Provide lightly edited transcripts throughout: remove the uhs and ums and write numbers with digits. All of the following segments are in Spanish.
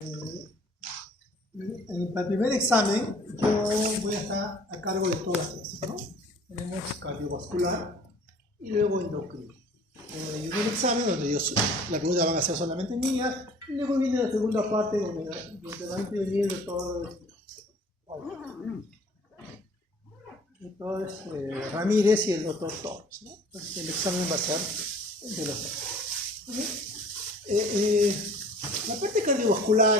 Para el primer examen, yo voy a estar a cargo de todas estas, ¿no? Tenemos cardiovascular y luego endocrino. Hay un examen donde la pregunta van a ser solamente mías, y luego viene la segunda parte donde va a intervenir el doctor Ramírez y el doctor Torres, ¿no? Entonces el examen va a ser de los dos. La parte cardiovascular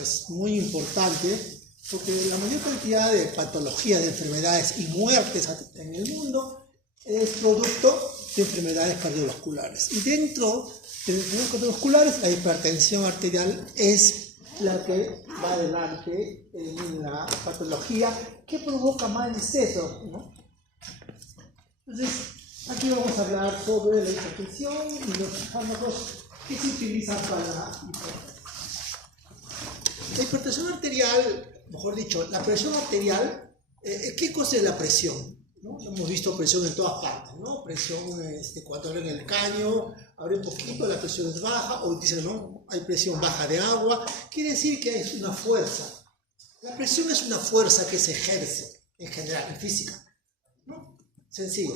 es muy importante porque la mayor cantidad de patologías, de enfermedades y muertes en el mundo es producto de enfermedades cardiovasculares. Y dentro de las enfermedades cardiovasculares, la hipertensión arterial es la que va adelante en la patología que provoca más decesos, ¿no? Entonces, aquí vamos a hablar sobre la hipertensión y los fármacos que se utilizan para la hipertensión. La hipertensión arterial, mejor dicho, la presión arterial, ¿qué cosa es la presión? ¿No? Hemos visto presión en todas partes, ¿no? Presión cuando abren el caño, abre un poquito, la presión es baja, o dicen, no, hay presión baja de agua, quiere decir que es una fuerza. La presión es una fuerza que se ejerce, en general, en física, ¿no? Sencillo,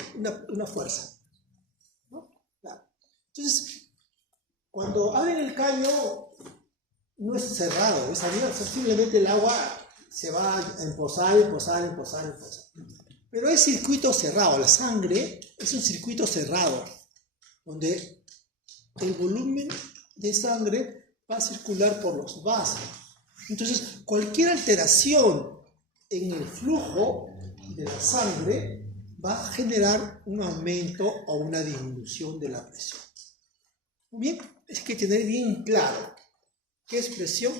una fuerza, ¿no? Claro. Entonces, cuando abren el caño, no es cerrado, es abierto, simplemente el agua se va a empozar. Pero es circuito cerrado, la sangre es un circuito cerrado, donde el volumen de sangre va a circular por los vasos. Entonces, cualquier alteración en el flujo de la sangre va a generar un aumento o una disminución de la presión. Bien, es que tener bien claro qué es presión.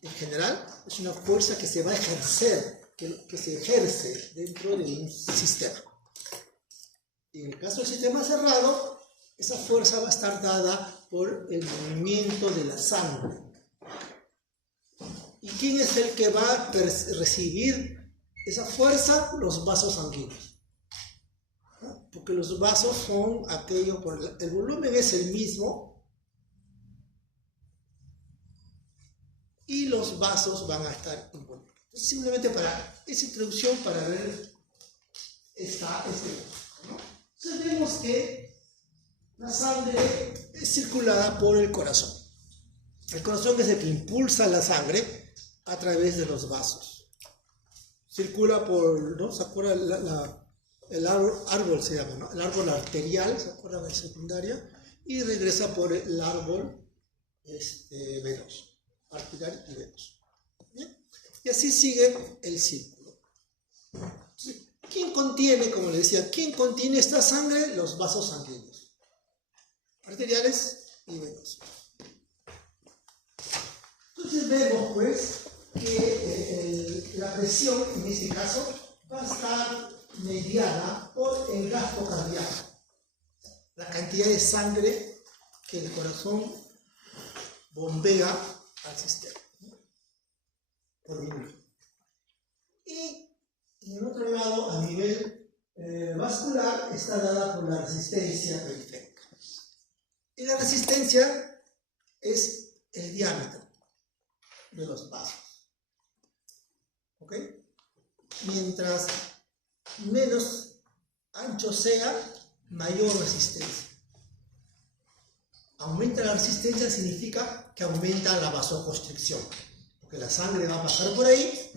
En general, es una fuerza que se va a ejercer, que se ejerce dentro de un sistema. Y en el caso del sistema cerrado, esa fuerza va a estar dada por el movimiento de la sangre. ¿Y quién es el que va a recibir esa fuerza? Los vasos sanguíneos. ¿No? Porque los vasos son aquellos, el volumen es el mismo, y los vasos van a estar involucrados. Simplemente para esa introducción, para ver ¿no? Entonces vemos que la sangre es circulada por el corazón. El corazón es el que impulsa la sangre a través de los vasos. Circula por, ¿no? ¿Se acuerdan? El árbol se llama, ¿no? El árbol arterial, ¿se acuerdan de secundaria? Y regresa por el árbol venoso. Arterial y venoso. ¿Bien? Y así sigue el círculo. ¿Quién contiene, como les decía, quién contiene esta sangre? Los vasos sanguíneos, arteriales y venosos. Entonces vemos, pues, que la presión, en este caso, va a estar mediada por el gasto cardíaco, la cantidad de sangre que el corazón bombea al sistema, ¿no? Por minuto. Y en el otro lado, a nivel vascular, está dada por la resistencia periférica. Y la resistencia es el diámetro de los vasos. ¿Ok? Mientras menos ancho sea, mayor resistencia. Aumenta la resistencia significa que aumenta la vasoconstricción, porque la sangre va a pasar por ahí,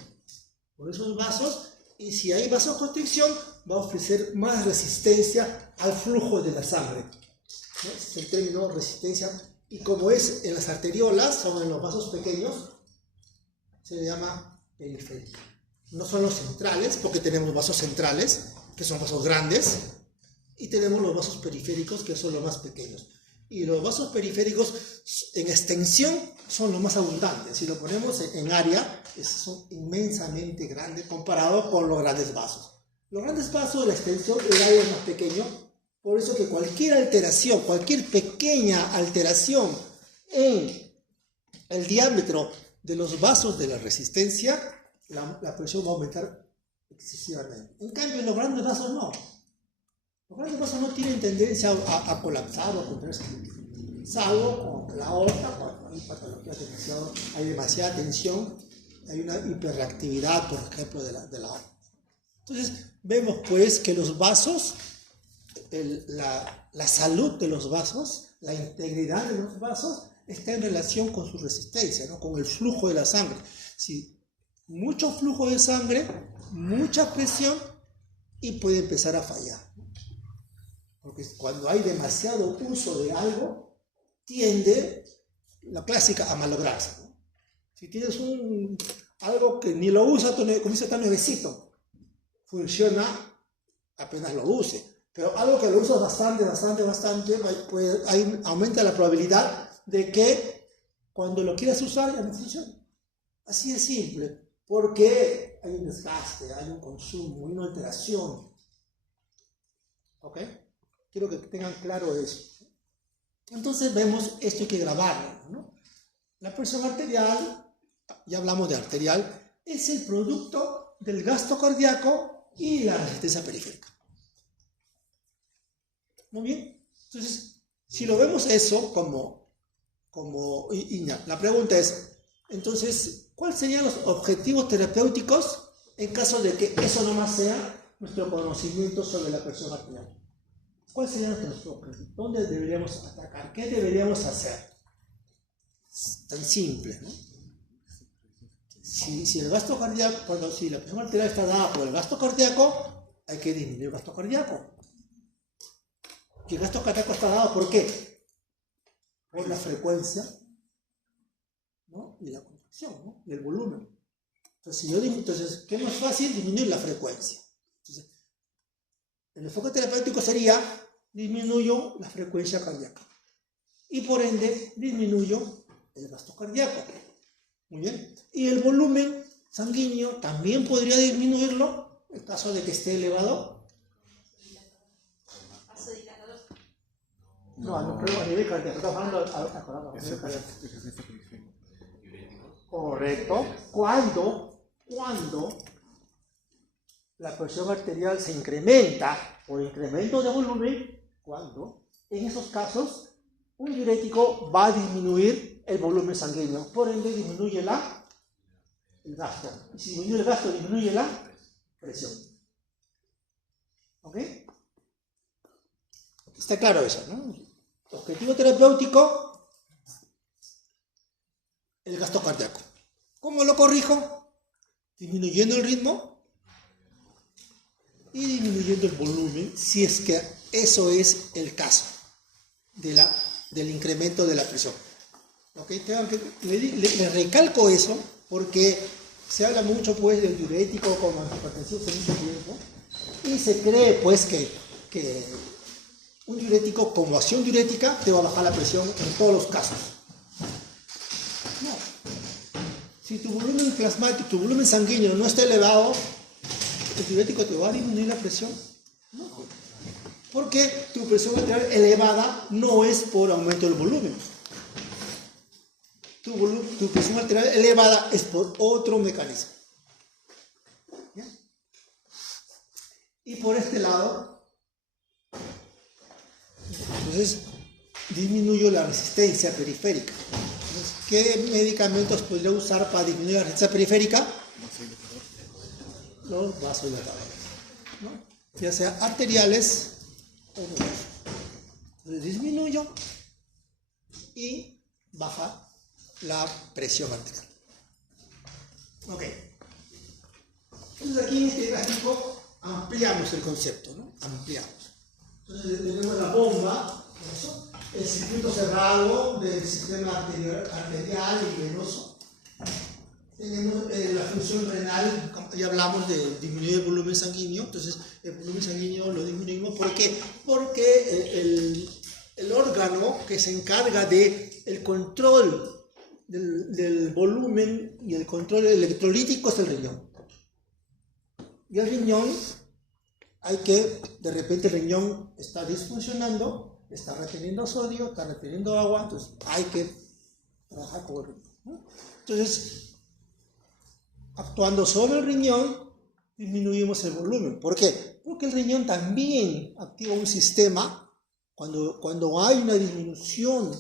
por esos vasos, y si hay vasoconstricción va a ofrecer más resistencia al flujo de la sangre. ¿No? Ese es el término resistencia, y como es en las arteriolas, son en los vasos pequeños, se le llama periferia. No son los centrales, porque tenemos vasos centrales, que son vasos grandes, y tenemos los vasos periféricos, que son los más pequeños. Y los vasos periféricos en extensión son los más abundantes. Si lo ponemos en área, son inmensamente grandes comparados con los grandes vasos. Los grandes vasos, la extensión, el área es más pequeño. Por eso que cualquier alteración, cualquier pequeña alteración en el diámetro de los vasos de la resistencia, la presión va a aumentar excesivamente. En cambio, en los grandes vasos no. Los grandes vasos no tienen tendencia a colapsar o a contraerse, salvo con la aorta, hay patologías demasiado, hay demasiada tensión, hay una hiperreactividad, por ejemplo, de la agua. Entonces, vemos pues que los vasos, la salud de los vasos, la integridad de los vasos, está en relación con su resistencia, ¿no? Con el flujo de la sangre. Si mucho flujo de sangre, mucha presión y puede empezar a fallar. Porque cuando hay demasiado uso de algo, tiende, la clásica, a malograrse, ¿no? Si tienes algo que ni lo usa, comienza a estar nuevecito, funciona apenas lo use. Pero algo que lo usas bastante, aumenta la probabilidad de que cuando lo quieras usar ya no funcione. Así es simple, porque hay un desgaste, hay un consumo, hay una alteración. ¿Ok? Quiero que tengan claro eso. Entonces vemos, esto hay que grabarlo, ¿no? La presión arterial, ya hablamos de arterial, es el producto del gasto cardíaco y la resistencia periférica. Muy bien. Entonces, si lo vemos eso la pregunta es, entonces, ¿cuáles serían los objetivos terapéuticos en caso de que eso nomás sea nuestro conocimiento sobre la presión arterial? ¿Cuáles serían nuestros objetivos? ¿Dónde deberíamos atacar? ¿Qué deberíamos hacer? Es tan simple, ¿no? Si el gasto cardíaco, si la presión arterial está dada por el gasto cardíaco, hay que disminuir el gasto cardíaco. Y el gasto cardíaco está dado ¿por qué? Por la frecuencia, ¿no? Y la contracción, ¿no? Y el volumen. Entonces, ¿qué es más fácil? Disminuir la frecuencia. Entonces, el enfoque terapéutico sería disminuyo la frecuencia cardíaca y por ende disminuyo el gasto cardíaco. Muy bien. Y el volumen sanguíneo también podría disminuirlo en caso de que esté elevado. No, pero a nivel cardíaco. Estamos hablando a nivel cardíaco. Correcto. Cuando la presión arterial se incrementa por incremento de volumen, en esos casos un diurético va a disminuir el volumen sanguíneo, por ende disminuye el gasto. Y si disminuye el gasto, disminuye la presión. ¿Ok? Está claro eso, ¿no? Objetivo terapéutico, el gasto cardíaco. ¿Cómo lo corrijo? Disminuyendo el ritmo y disminuyendo el volumen, si es que eso es el caso del incremento de la presión. ¿Okay? Le recalco eso porque se habla mucho pues del diurético como antihipertensivo hace mucho tiempo y se cree pues que un diurético como acción diurética te va a bajar la presión en todos los casos. No. Si tu volumen plasmático, tu volumen sanguíneo no está elevado, ¿el diurético te va a disminuir la presión? No. Porque tu presión arterial elevada no es por aumento del volumen. Tu presión arterial elevada es por otro mecanismo. ¿Ya? Y por este lado, entonces disminuyo la resistencia periférica. Entonces, ¿qué medicamentos podría usar para disminuir la resistencia periférica? Los vasodilatadores, ¿no? Ya sea arteriales o venosos. Entonces disminuyo y baja la presión arterial. Ok. Entonces aquí en este gráfico ampliamos el concepto, ¿no? Ampliamos. Entonces tenemos la bomba, eso, el circuito cerrado del sistema arterial y venoso. Tenemos la función renal, ya hablamos de disminuir el volumen sanguíneo, entonces el volumen sanguíneo lo disminuimos. ¿Por qué? Porque el órgano que se encarga del control del volumen y el control electrolítico es el riñón. Y el riñón, de repente el riñón está disfuncionando, está reteniendo sodio, está reteniendo agua, entonces hay que trabajar con el riñón, ¿no? Entonces, actuando sobre el riñón, disminuimos el volumen. ¿Por qué? Porque el riñón también activa un sistema cuando hay una disminución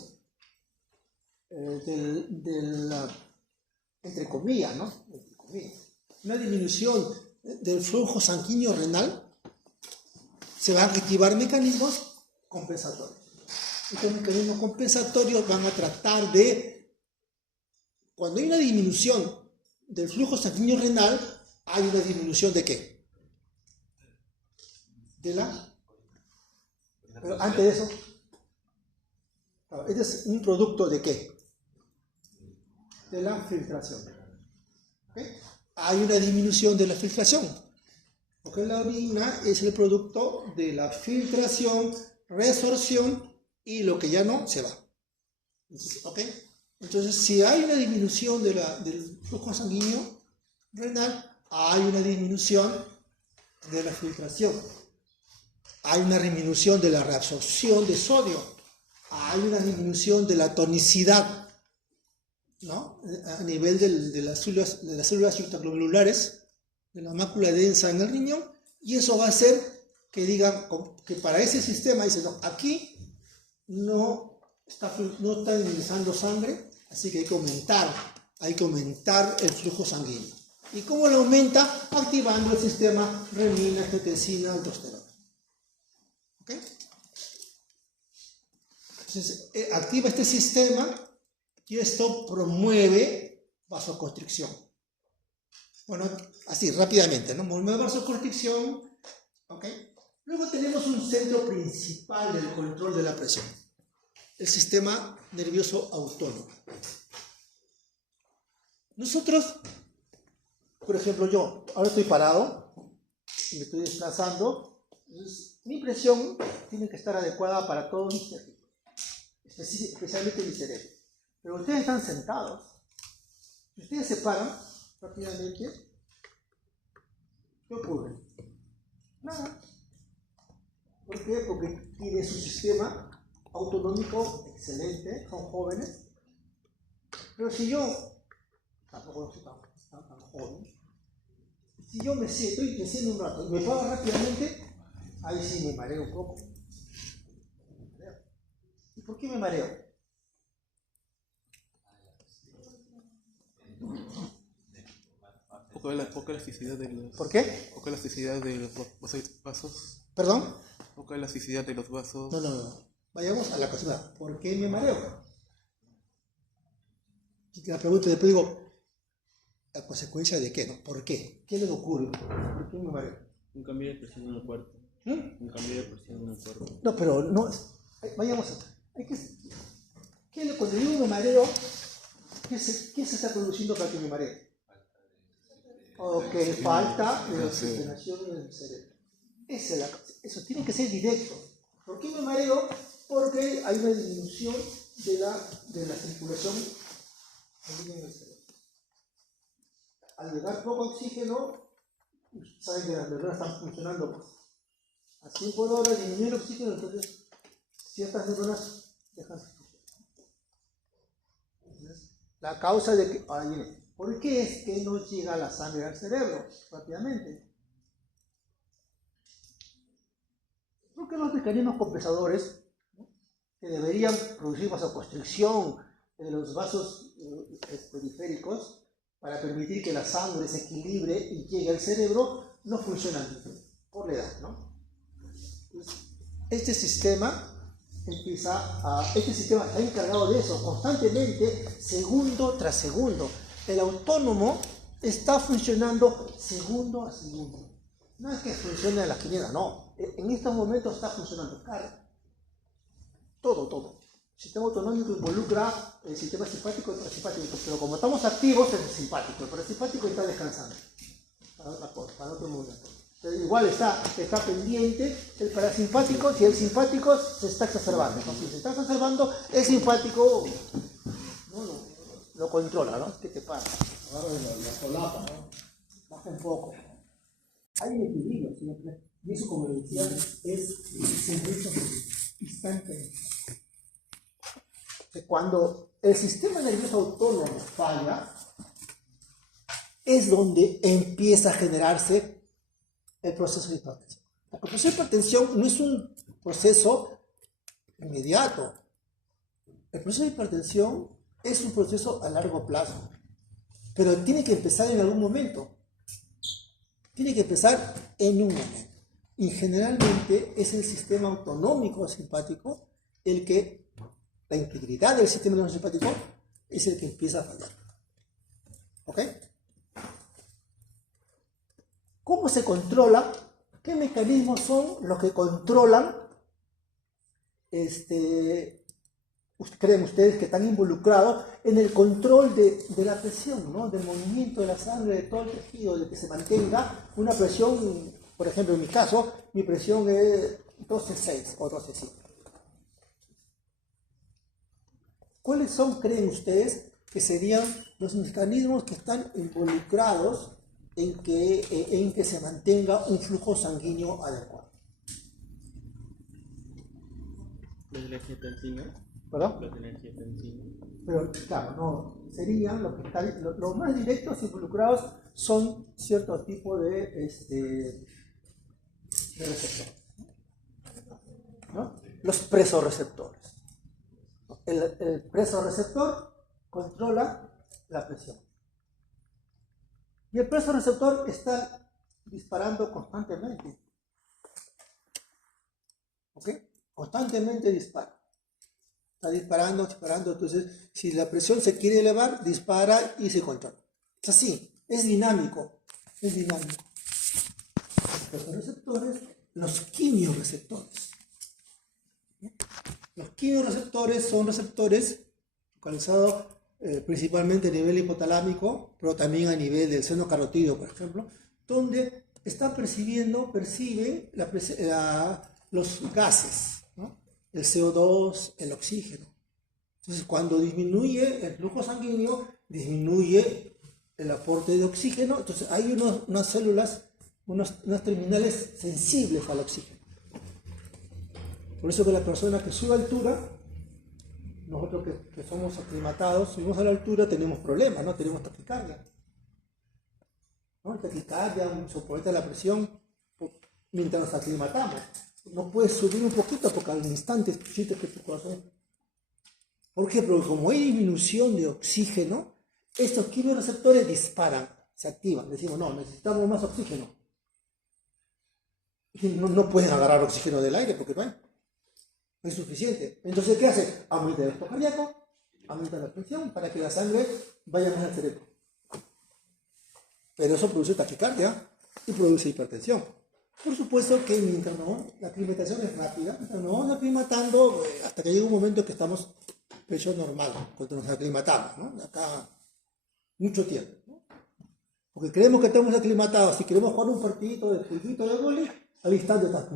entre comillas, ¿no? Entre comillas. Una disminución del flujo sanguíneo renal, se van a activar mecanismos compensatorios. Estos mecanismos compensatorios van a tratar de, cuando hay una disminución del flujo sanguíneo renal, hay una disminución ¿de qué? Pero antes de eso, este es un producto ¿de qué? De la filtración. ¿Okay? Hay una disminución de la filtración, porque la orina es el producto de la filtración, resorción y lo que ya no se va. Entonces, si hay una disminución del flujo sanguíneo renal, hay una disminución de la filtración, hay una disminución de la reabsorción de sodio, hay una disminución de la tonicidad, ¿no? A nivel de las células intraglobulares, de la mácula densa en el riñón, y eso va a hacer que digan que para ese sistema, dicen, no, aquí no está ingresando sangre, así que hay que aumentar el flujo sanguíneo. ¿Y cómo lo aumenta? Activando el sistema renina, angiotensina, aldosterona. ¿Ok? Entonces, activa este sistema y esto promueve vasoconstricción. Bueno, así rápidamente, ¿no? Promueve vasoconstricción. ¿Ok? Luego tenemos un centro principal del control de la presión, el sistema nervioso autónomo. Nosotros, por ejemplo, yo ahora estoy parado, me estoy desplazando, entonces, mi presión tiene que estar adecuada para todo mi cerebro, especialmente mi cerebro. Pero ustedes están sentados, si ustedes se paran rápidamente, ¿qué ocurre? Nada. ¿Por qué? Porque tiene su sistema autonómico excelente, son jóvenes. Pero si yo, tampoco soy tan joven, si yo me siento un rato y me paro rápidamente, ahí sí me mareo un poco. ¿Y por qué me mareo? Poca elasticidad de los... ¿Por qué? Poca elasticidad de los vasos. ¿Perdón? Poca elasticidad de los vasos. No. Vayamos a la cosa. ¿Por qué me mareo? Y te la pregunto, después digo, ¿la consecuencia de qué? ¿No? ¿Por qué? ¿Qué le ocurre? ¿Por qué me mareo? Un cambio de presión en el cuerpo. Un cambio de presión en el cuerpo. No, pero no. Vayamos a... Cuando digo me mareo, ¿qué se está produciendo para que me maree? Falta de oxigenación en el cerebro. Eso tiene que ser directo. ¿Por qué me mareo? Porque hay una disminución de la circulación en el cerebro. Al llegar poco oxígeno, saben que las neuronas están funcionando a 100 por hora, disminuye el oxígeno, entonces ciertas neuronas dejan de funcionar. Entonces, la causa de que, ahora viene, ¿por qué es que no llega la sangre al cerebro rápidamente? Porque los mecanismos compensadores, ¿no?, que deberían producir vasoconstricción de los vasos periféricos para permitir que la sangre se equilibre y llegue al cerebro, no funcionan por la edad, ¿no? Entonces, este sistema está encargado de eso constantemente, segundo tras segundo. El autónomo está funcionando segundo a segundo. No es que funcione a las 500, no. En estos momentos está funcionando todo. El sistema autonómico involucra el sistema simpático y parasimpático, pero como estamos activos es el simpático. El parasimpático está descansando para otro momento. Entonces, igual está pendiente el parasimpático si el simpático se está exacerbando. Entonces, si se está exacerbando, el simpático lo controla, ¿no? ¿Qué te pasa? Ahora la solapa, ¿no? Baja un poco. Hay un equilibrio siempre. Y eso, como decía, es servicio instante. Cuando el sistema nervioso autónomo falla, es donde empieza a generarse el proceso de hipertensión. El proceso de hipertensión no es un proceso inmediato. El proceso de hipertensión es un proceso a largo plazo, pero tiene que empezar en algún momento. Tiene que empezar en un momento. Y generalmente es el sistema autonómico simpático el que, la integridad del sistema autonómico simpático es el que empieza a fallar. ¿Ok? ¿Cómo se controla? ¿Qué mecanismos son los que controlan, creen ustedes que están involucrados en el control de la presión, ¿no? Del movimiento de la sangre, de todo el tejido, de que se mantenga una presión, por ejemplo, en mi caso, mi presión es 12,6 o 12,7. ¿Cuáles son, creen ustedes, que serían los mecanismos que están involucrados en que se mantenga un flujo sanguíneo adecuado? Los de la angiotensina. ¿Perdón? Los de la angiotensina. Pero claro, no, serían los más directos involucrados son cierto tipo de receptores, ¿no? Los presorreceptores. El presorreceptor controla la presión. Y el presorreceptor está disparando constantemente. ¿Ok? Constantemente dispara. Está disparando. Entonces, si la presión se quiere elevar, dispara y se controla. Es así, es dinámico. Los receptores, los quimiorreceptores. Los quimiorreceptores son receptores localizados principalmente a nivel hipotalámico, pero también a nivel del seno carotídeo, por ejemplo, donde están perciben los gases, ¿no? El CO2, el oxígeno. Entonces, cuando disminuye el flujo sanguíneo, disminuye el aporte de oxígeno, entonces hay unas células, unas terminales sensibles al oxígeno. Por eso que la persona que sube a altura, nosotros que somos aclimatados, subimos a la altura, tenemos problemas, ¿no? Tenemos taquicardia. ¿No? Taquicardia, un soporte de la presión, mientras nos aclimatamos. No puedes subir un poquito porque al instante sientes que tu corazón... ¿Por qué? Porque como hay disminución de oxígeno, estos quimiorreceptores disparan, se activan. Decimos, no, necesitamos más oxígeno. Y no pueden agarrar oxígeno del aire porque no es suficiente. Entonces, ¿qué hace? Aumenta el gasto cardíaco, aumenta la presión para que la sangre vaya más al cerebro. Pero eso produce taquicardia y produce hipertensión. Por supuesto que mientras la aclimatación es rápida, mientras nos vamos aclimatando hasta que llega un momento que estamos pecho normal, cuando nos aclimatamos, ¿no? De acá mucho tiempo, ¿no? Porque creemos que estamos aclimatados, si queremos jugar un partidito de fútbol de vóley, al instante está...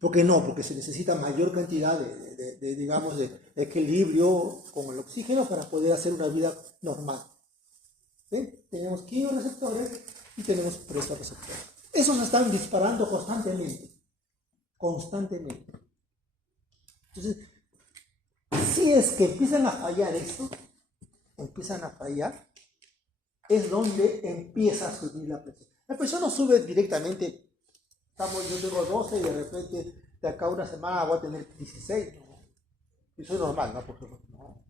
¿Por qué no? Porque se necesita mayor cantidad de equilibrio con el oxígeno para poder hacer una vida normal. ¿Sí? Tenemos quimiorreceptores y tenemos presorreceptores. Esos están disparando constantemente. Entonces, si es que empiezan a fallar es donde empieza a subir la presión. La presión no sube directamente. Yo tengo 12 y de repente de acá a una semana voy a tener 16. ¿No? Y eso es normal, ¿no? Por supuesto, no.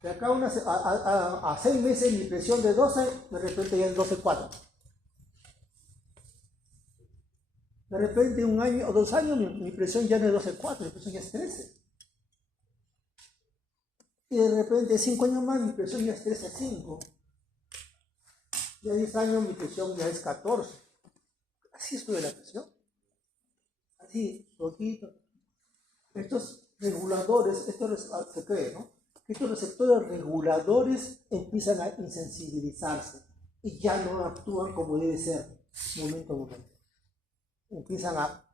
De acá a 6 meses mi presión de 12, de repente ya es 12,4. De repente 1 año o 2 años mi presión ya no es 12,4, mi presión ya es 13. Y de repente 5 años más mi presión ya es 13,5. Y a 10 años mi presión ya es 14. Así sube la presión. Así, poquito. Estos reguladores, se cree, ¿no? Estos receptores reguladores empiezan a insensibilizarse y ya no actúan como debe ser, momento a momento. Empiezan a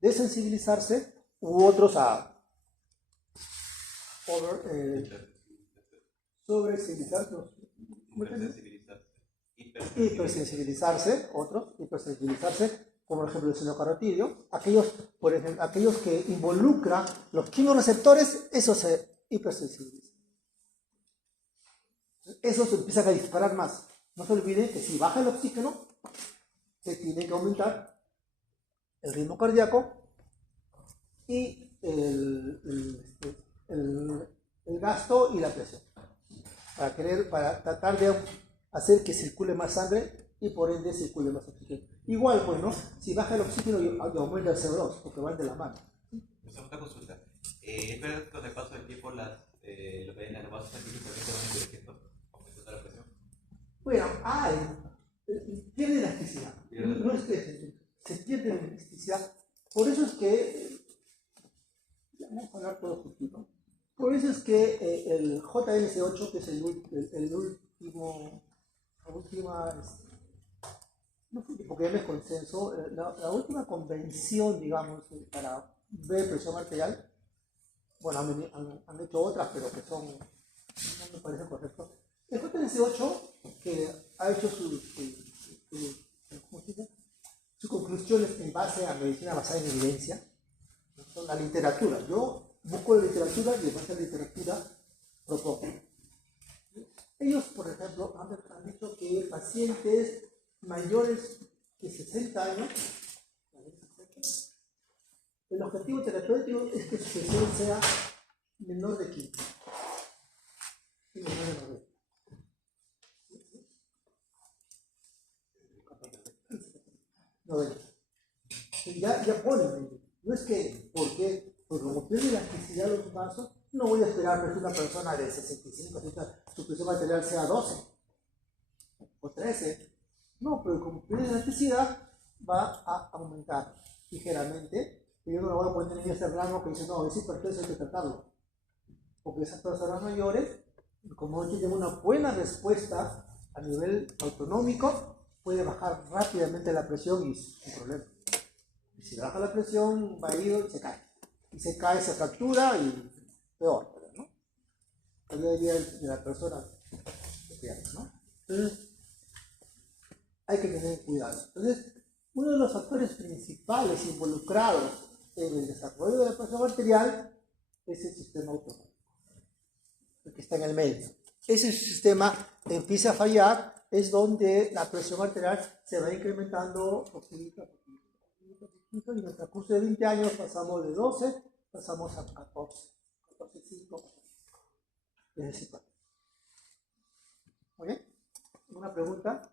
desensibilizarse u otros a sobresensibilizarse. Hipersensibilizarse, otros, como por ejemplo el seno carotídeo, aquellos que involucran los quimiorreceptores, esos se hipersensibilizan. Esos empiezan a disparar más. No se olviden que si baja el oxígeno, se tiene que aumentar el ritmo cardíaco y el gasto y la presión, para tratar de hacer que circule más sangre y por ende circule más oxígeno. Igual, pues, ¿no? Si baja el oxígeno y aumenta el CO2, porque van de la mano. Una consulta. ¿Es verdad que con el paso del tiempo lo que hay en los vasos sanguíneos también se van endureciendo, aumentando la presión? Bueno, pierde elasticidad. No es que se pierde la elasticidad. Por eso es que, vamos a hablar todo juntito. Por eso es que el JLC8, que es el último, no fue porque no es consenso, la última convención, digamos, para ver presión arterial, bueno, han hecho otras, pero que no me parece correcto. El JLC8, que ha hecho sus conclusiones en base a medicina basada en evidencia, son la literatura. Yo busco la literatura y en base a la literatura propongo. Ellos, por ejemplo, han dicho que pacientes mayores de 60 años, el objetivo terapéutico es que su presión sea menor de 15 y menor de 90. Ya ponen. No es que, porque como pierde elasticidad los vasos, no voy a esperar que una persona de 65, su presión arterial sea 12 o 13. No, pero como pierde elasticidad, va a aumentar ligeramente. Y yo no lo voy a poner en ese rango que dice, no, es hipertenso, hay que tratarlo. Porque esas personas mayores, como no tienen una buena respuesta a nivel autonómico, puede bajar rápidamente la presión y sin problema. Y si baja la presión, va a ir y se cae. Y se cae, se fractura y peor, ¿no? El día a día de la persona se pierde, ¿no? Entonces, hay que tener cuidado. Entonces, uno de los factores principales involucrados en el desarrollo de la presión arterial es el sistema autonómico, el que está en el medio. Ese sistema empieza a fallar, es donde la presión arterial se va incrementando poquito a poquito, y en el transcurso de 20 años pasamos de 12, pasamos a 14, 14,5, es decir, ¿muy bien? ¿Una pregunta?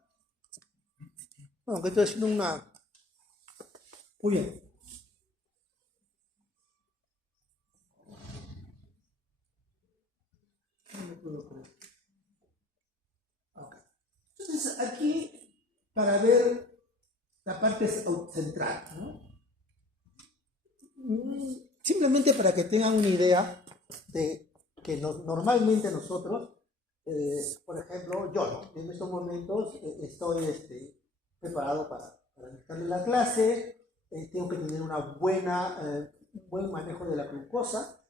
Bueno, que estoy haciendo una... Muy bien. Okay. Entonces, aquí, para ver la parte central, ¿no? Simplemente para que tengan una idea de que normalmente nosotros, por ejemplo, yo, ¿no? En estos momentos estoy preparado para dictarle la clase, tengo que tener un buen manejo de la glucosa,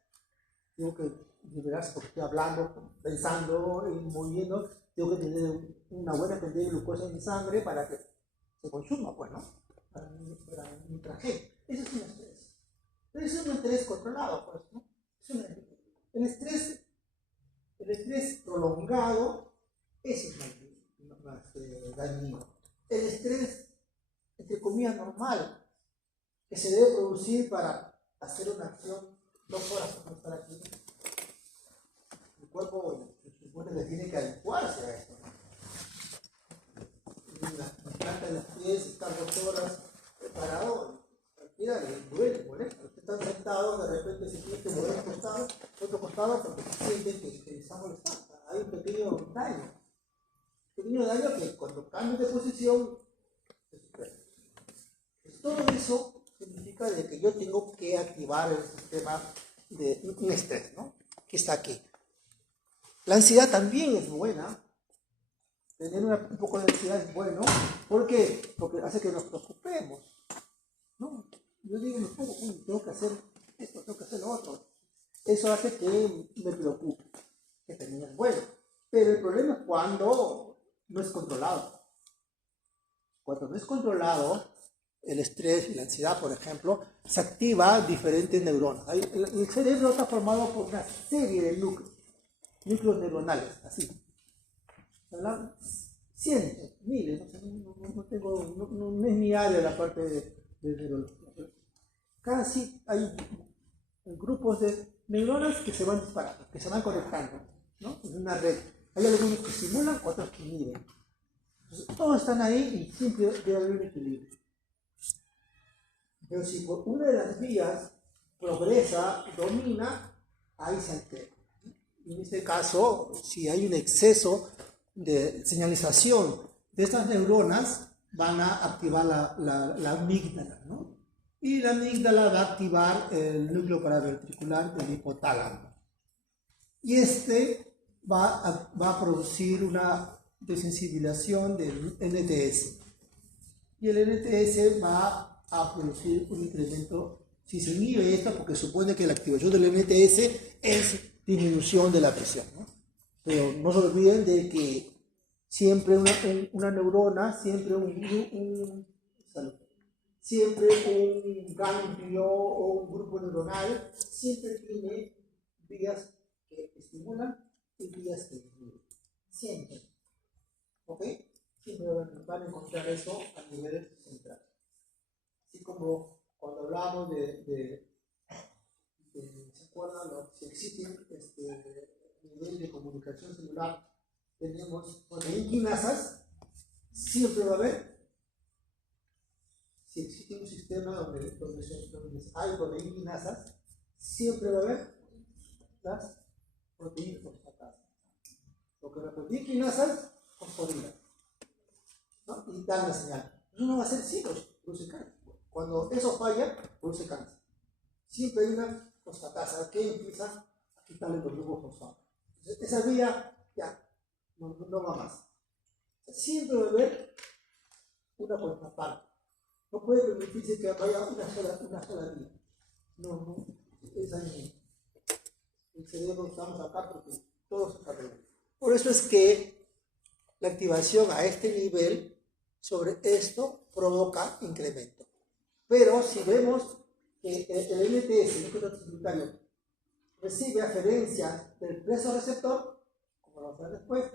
tengo que liberarse porque estoy hablando, pensando y moviendo, tengo que tener una buena cantidad de glucosa en mi sangre para que se consuma, pues, ¿no? Para mi traje. Eso es un estrés. Pero eso es un estrés controlado, pues, ¿no? El estrés prolongado, eso es más dañino. El estrés, entre comillas, normal, que se debe producir para hacer una acción 2 horas para estar aquí. El cuerpo se supone que tiene que adecuarse a esto, ¿no? La planta de los pies, estar 2 horas preparado, cualquiera le duele, molesta. Usted está sentado, de repente se tiene que mover otro costado, porque sienten que les está molestando. Hay un pequeño daño. Que cuando cambia de posición, se supera. Pues todo eso significa de que yo tengo que activar el sistema de un estrés, ¿no? Que está aquí. La ansiedad también es buena. Tener un poco de ansiedad es bueno. ¿Por qué? Porque hace que nos preocupemos, ¿no? Yo digo, tengo que hacer esto, tengo que hacer lo otro. Eso hace que me preocupe, que también es bueno. Pero el problema es cuando no es controlado. Cuando no es controlado, el estrés y la ansiedad, por ejemplo, se activa diferentes neuronas. El cerebro está formado por una serie de núcleos neuronales, así. Cientos, miles, no es mi área la parte de neurología. Casi hay grupos de neuronas que se van disparando, que se van conectando, ¿no? Es una red. Hay algunos que estimulan, otros que inhiben. Entonces, todos están ahí y siempre debe haber un equilibrio. Pero si por una de las vías progresa, domina, ahí se altera. En este caso, si hay un exceso de señalización de estas neuronas, van a activar la amígdala, ¿no? Y la amígdala va a activar el núcleo paraventricular del hipotálamo. Y este va a producir una desensibilización del NTS. Y el NTS va a producir un incremento, si se inhibe esto, porque supone que la activación del NTS es disminución de la presión, ¿no? Pero no se olviden de que siempre una neurona, siempre siempre un ganglio o un grupo neuronal, siempre tiene vías que estimulan y vías que inhiben. Siempre. ¿Ok? Siempre van a encontrar eso a nivel central. Así como cuando hablamos ¿se acuerdan? Si existen nivel de comunicación celular, tenemos proteínas, siempre va a haber. Si existe un sistema donde hay proteínas, siempre va a haber las proteínas fosfatasas. Porque las proteínas fosforilan, ¿no? Y dan la señal. Eso no va a ser ciclos, produce cáncer. Cuando eso falla, produce cáncer. Siempre hay una fosfatasa que empieza a quitarle los grupos fosfatos. Entonces, esa vía ya no va más. Siempre va a haber una contraparte. No puede permitirse que vaya una sola vía. No, es ahí. El cerebro estamos acá porque todo se carga. Por eso es que la activación a este nivel sobre esto provoca incremento. Pero si vemos que el NTS, el núcleo tributario, recibe aferencia del presoreceptor, como lo vamos a ver después,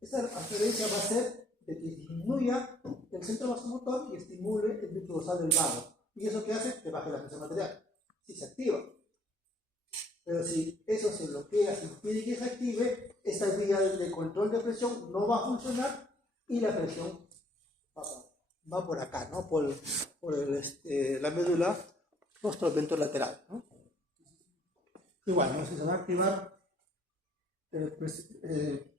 esa aferencia va a ser de que disminuya el centro vasomotor y estimule el núcleo basal del vago. ¿Y eso qué hace? Que baje la presión arterial. Si se activa. Pero si eso se bloquea, se impide que se active, esta vía de control de presión no va a funcionar y la presión va por acá, ¿no? Por la médula rostroventolateral, ¿no? Igual, ¿no? Se va a activar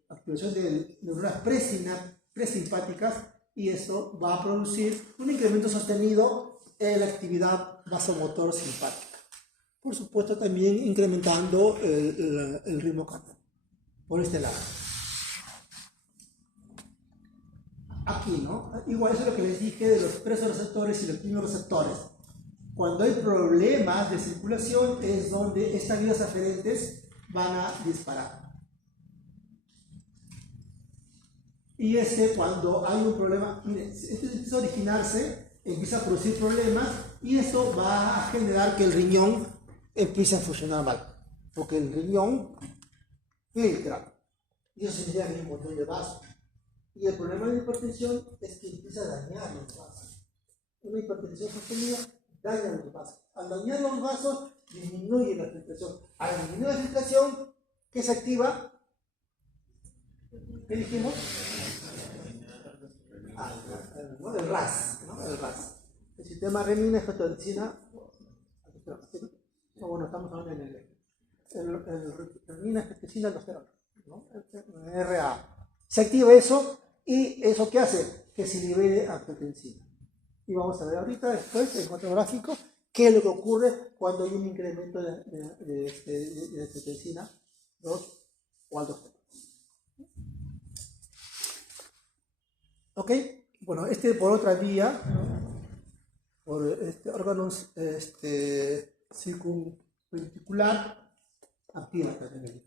activación de neuronas presimpáticas y eso va a producir un incremento sostenido en la actividad vasomotor simpática. Por supuesto, también incrementando el ritmo cardíaco. Por este lado. Aquí, ¿no? Igual eso es lo que les dije de los presoreceptores y los quimioreceptores. Cuando hay problemas de circulación es donde estas vías aferentes van a disparar. Y cuando hay un problema, miren, esto empieza a originarse, empieza a producir problemas y eso va a generar que el riñón empiece a funcionar mal. Porque el riñón filtra y eso significa que hay un montón de vasos. Y el problema de la hipertensión es que empieza a dañar los vasos. Una hipertensión sostenida daña los vasos. Al dañar los vasos, disminuye la filtración. Al disminuir la filtración, ¿qué se activa? ¿Qué dijimos? El RAS, ¿no? El RAS. El sistema renina, angiotensina. No, bueno, estamos hablando en el renina, angiotensina, aldosterona, ¿no? El RA. Se activa eso y eso ¿qué hace? Que se libere angiotensina. Y vamos a ver ahorita, después, en otro gráfico, qué es lo que ocurre cuando hay un incremento de angiotensina 2 o aldosterona. ¿Ok? Bueno, por otra vía, ¿no? Por órgano circunventricular, activa también.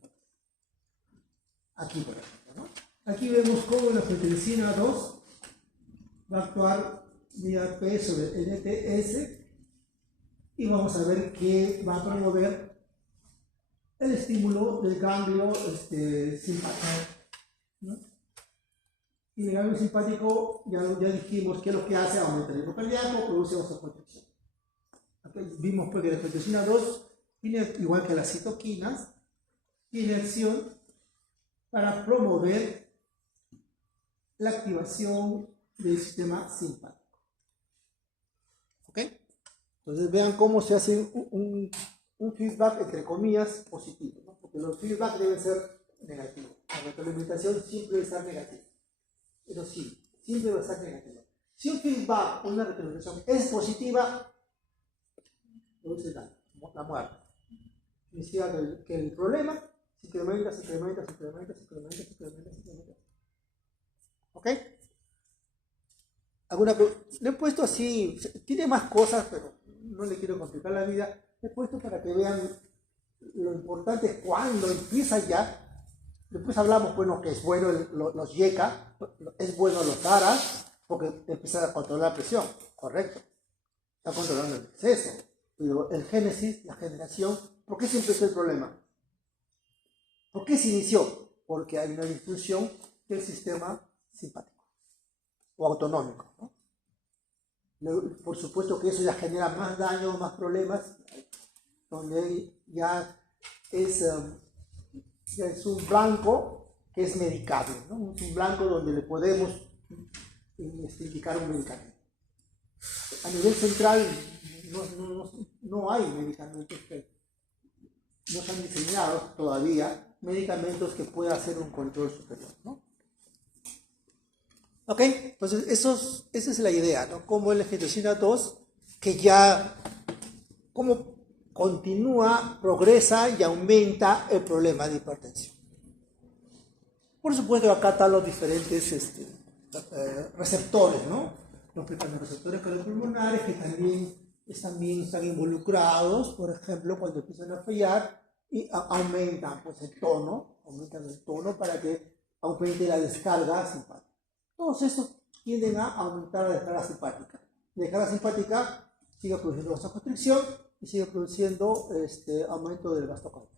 Aquí, por ejemplo, ¿no? Aquí vemos cómo la angiotensina 2 va a actuar vía P sobre NTS y vamos a ver que va a promover el estímulo del ganglio simpático, ¿no? Y el ganglio simpático, ya dijimos que es lo que hace, aumenta el ritmo cardíaco, produce vasoconstricción. Aquí vimos pues que la angiotensina 2 tiene, igual que las citoquinas, tiene acción para promover la activación del sistema simpático. ¿Ok? Entonces vean cómo se hace un feedback entre comillas positivo, ¿no? Porque los feedback deben ser negativos. La retroalimentación siempre debe estar negativa. Eso sí, siempre va a estar negativa. Si un feedback o una retroalimentación es positiva, produce la muerte. Significa que el problema se incrementa. ¿Ok? Le he puesto así, tiene más cosas, pero no le quiero complicar la vida. Le he puesto para que vean lo importante es cuando empieza ya. Después hablamos, bueno, que es bueno los YECA, es bueno los ARAS, porque empieza a controlar la presión, correcto. Está controlando el exceso. Pero el génesis, la generación, ¿por qué se empezó el problema? ¿Por qué se inició? Porque hay una disfunción del sistema simpático o autonómico, ¿no? Por supuesto que eso ya genera más daño, más problemas, donde ya es un blanco que es medicable, ¿no? Es un blanco donde le podemos indicar un medicamento. A nivel central no hay medicamentos que no se han diseñado todavía, medicamentos que puedan hacer un control superior, ¿no? Ok, entonces esa es la idea, ¿no? Como la angiotensina 2, que ya como continúa, progresa y aumenta el problema de hipertensión. Por supuesto, acá están los diferentes receptores, ¿no? Los receptores cardiopulmonares que también están involucrados, por ejemplo, cuando empiezan a fallar y aumentan pues, aumentan el tono para que aumente la descarga simpática. Todos estos tienden a aumentar la descarga simpática. La descarga simpática sigue produciendo vasoconstricción y sigue produciendo aumento del gasto cardíaco.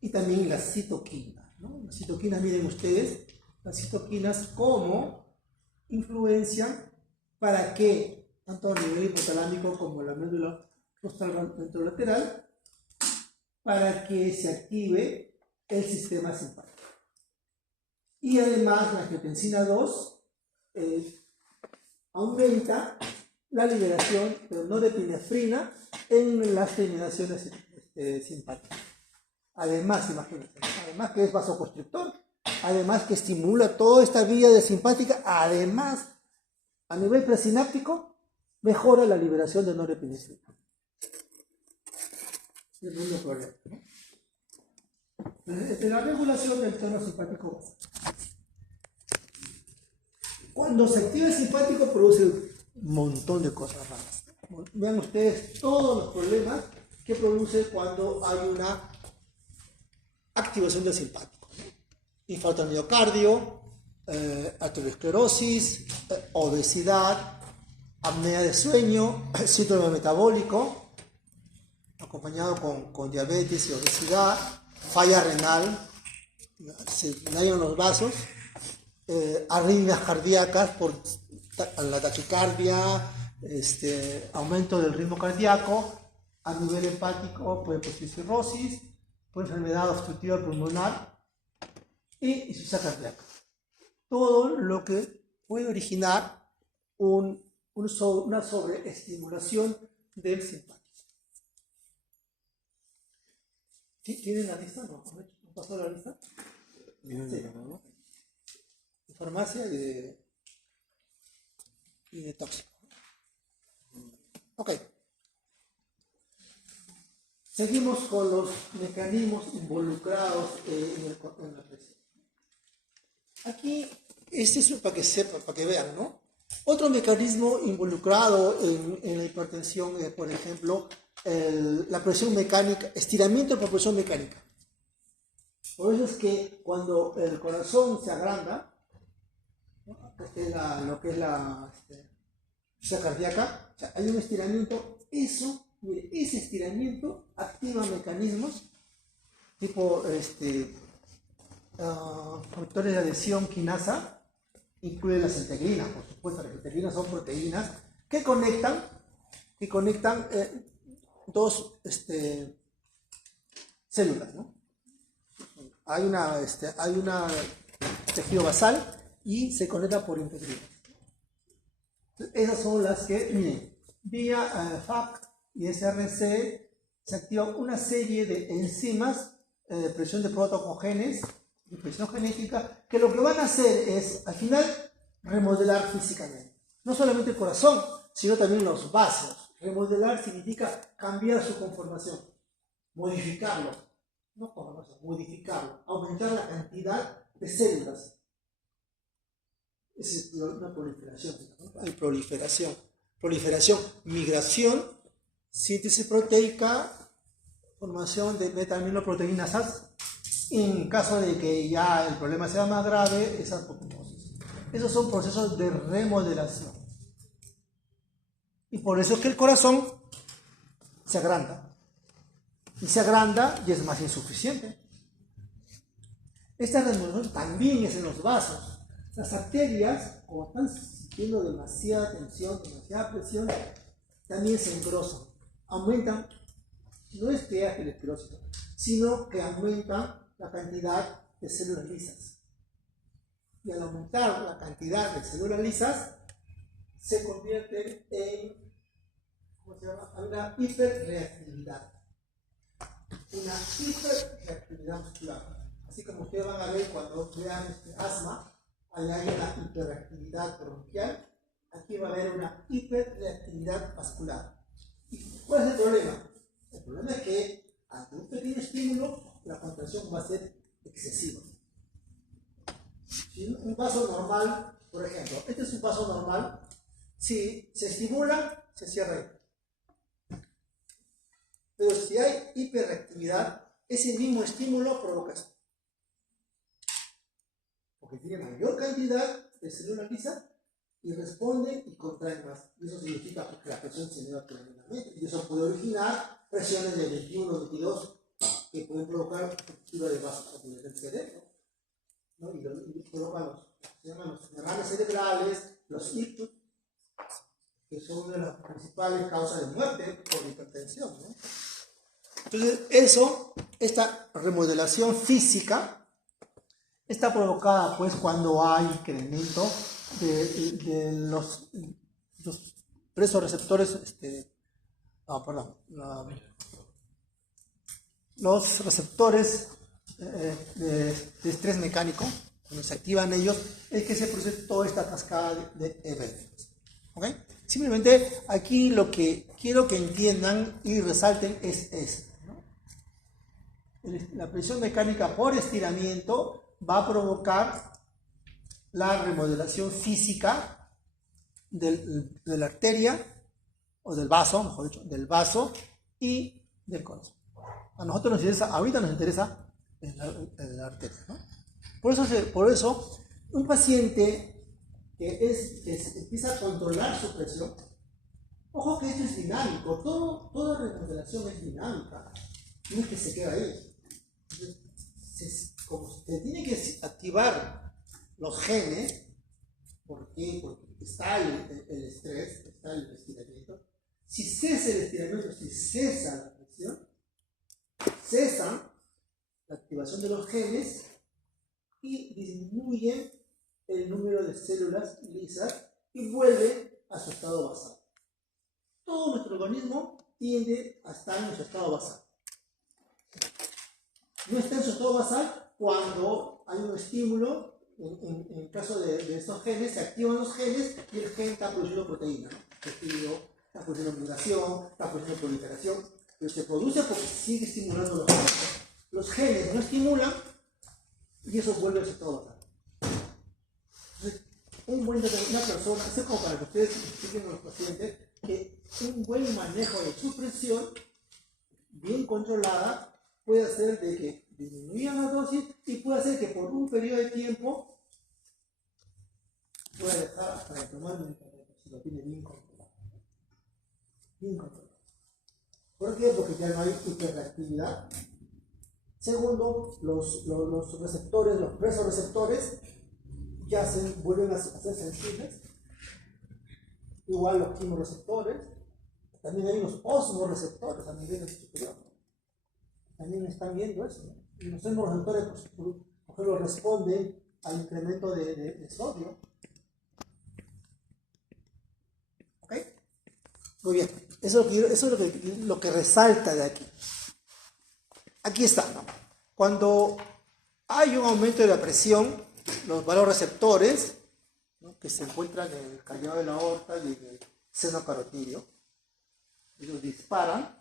Y también las citoquinas, ¿no? Las citoquinas, miren ustedes, las citoquinas cómo influencian para que, tanto a nivel hipotalámico como en la médula postal ventrolateral, para que se active el sistema simpático. Y además la angiotensina 2 aumenta la liberación de norepinefrina en las terminaciones simpáticas. Además, imagínense, además que es vasoconstrictor, además que estimula toda esta vía de simpática, además, a nivel presináptico, mejora la liberación de norepinefrina. Es el mismo problema, ¿no? La regulación del tono simpático. Cuando se activa el simpático produce un montón de cosas raras. Vean ustedes todos los problemas que produce cuando hay una activación del simpático. Infarto al miocardio, arteriosclerosis, obesidad, apnea de sueño, síndrome metabólico, acompañado con diabetes y obesidad, falla renal, se dañan los vasos, arritmias cardíacas por la taquicardia, aumento del ritmo cardíaco, a nivel hepático puede producir cirrosis, puede enfermedad obstructiva pulmonar y insuficiencia cardíaca. Todo lo que puede originar una sobreestimulación del simpático. ¿Tienen la lista? ¿No pasó la lista? Sí. De farmacia y de tóxico. Ok. Seguimos con los mecanismos involucrados en la presión. Aquí, este es para que sepan, para que vean, ¿no? Otro mecanismo involucrado en la hipertensión es, por ejemplo, la presión mecánica, estiramiento por presión mecánica. Por eso es que cuando el corazón se agranda, ¿no? Lo que es la insuficiencia cardíaca, o sea, hay un estiramiento, mire, ese estiramiento activa mecanismos tipo factores de adhesión quinasa, incluye las integrinas, por supuesto. Las integrinas son proteínas que conectan células, ¿no? Hay una tejido basal y se conecta por integrina. Esas son las que, miren, vía FAC y SRC se activa una serie de enzimas de expresión de protocogenes, de expresión genética, que lo que van a hacer es, al final, remodelar físicamente. No solamente el corazón, sino también los vasos. Remodelar significa cambiar su conformación, modificarlo. No conformación, modificarlo, aumentar la cantidad de células. Es una proliferación, ¿no? Hay proliferación, migración, síntesis proteica, formación de beta-aminoproteínasas. En caso de que ya el problema sea más grave, es apoptosis. Esos son procesos de remodelación. Y por eso es que el corazón se agranda. Y se agranda y es más insuficiente. Esta remodelación también es en los vasos. Las arterias, como están sintiendo demasiada tensión, demasiada presión, también se engrosan, aumentan, no es que haya esclerosis, sino que aumentan la cantidad de células lisas. Y al aumentar la cantidad de células lisas, se convierte en, una hiperreactividad. Una hiperreactividad muscular. Así como ustedes van a ver cuando vean asma, allá hay una hiperreactividad bronquial, aquí va a haber una hiperreactividad vascular. ¿Y cuál es el problema? El problema es que ante un pequeño estímulo, la contracción va a ser excesiva. Si un vaso normal, por ejemplo, este es un vaso normal, si se estimula, se cierra. Pero si hay hiperreactividad, ese mismo estímulo provoca esto. Porque tiene mayor cantidad de células lisas y responde y contrae más. Y eso significa que la presión se eleva tremendamente. Y eso puede originar presiones de 21 o 22 que pueden provocar fractura de vasos a nivel del cerebro, ¿no? Y provocan los derrames cerebrales, los ictus, que son una de las principales causas de muerte por hipertensión, ¿no? Entonces, esta remodelación física está provocada pues cuando hay incremento de los presorreceptores, los receptores de estrés mecánico. Cuando se activan ellos, es que se produce toda esta cascada de eventos. ¿Okay? Simplemente aquí lo que quiero que entiendan y resalten es esto, ¿no? La presión mecánica por estiramiento va a provocar la remodelación física de la arteria, o del vaso, mejor dicho, del vaso y del corazón. A nosotros nos interesa, ahorita nos interesa la arteria, ¿no? Por eso, un paciente que empieza a controlar su presión, ojo que esto es dinámico, toda remodelación es dinámica, no es que se queda ahí. Como se tiene que activar los genes, ¿por qué? Porque está el estrés, está el estiramiento. Si cesa el estiramiento, si cesa la presión, cesa la activación de los genes y disminuye el número de células lisas y vuelve a su estado basal. Todo nuestro organismo tiende a estar en su estado basal. No está en su estado basal cuando hay un estímulo. En el caso de estos genes, se activan los genes y el gen está produciendo proteína, ¿no? Está produciendo migración, está produciendo proliferación, pero se produce porque sigue estimulando los genes. Los genes no estimulan y eso vuelve a su estado basal. Entonces, una persona, esto es como para que ustedes expliquen a los pacientes que un buen manejo de su presión, bien controlada, puede hacer de que disminuyan la dosis y puede hacer que por un periodo de tiempo pueda dejar hasta de tomar medicamentos si lo tiene bien controlado. Bien controlado. ¿Por qué? Porque ya no hay hiperreactividad. Segundo, los receptores, los presorreceptores ya vuelven a ser sensibles. Igual los quimioreceptores. También hay unos osmoreceptores a nivel superior. También están viendo eso, ¿no? Y los osmoreceptores, pues, por ejemplo, responden al incremento de sodio. ¿Ok? Muy bien. Eso es lo que resalta de aquí. Aquí está, ¿no? Cuando hay un aumento de la presión, los vasoreceptores, ¿no?, que se encuentran en el callado de la aorta y en el seno carotídeo, ellos disparan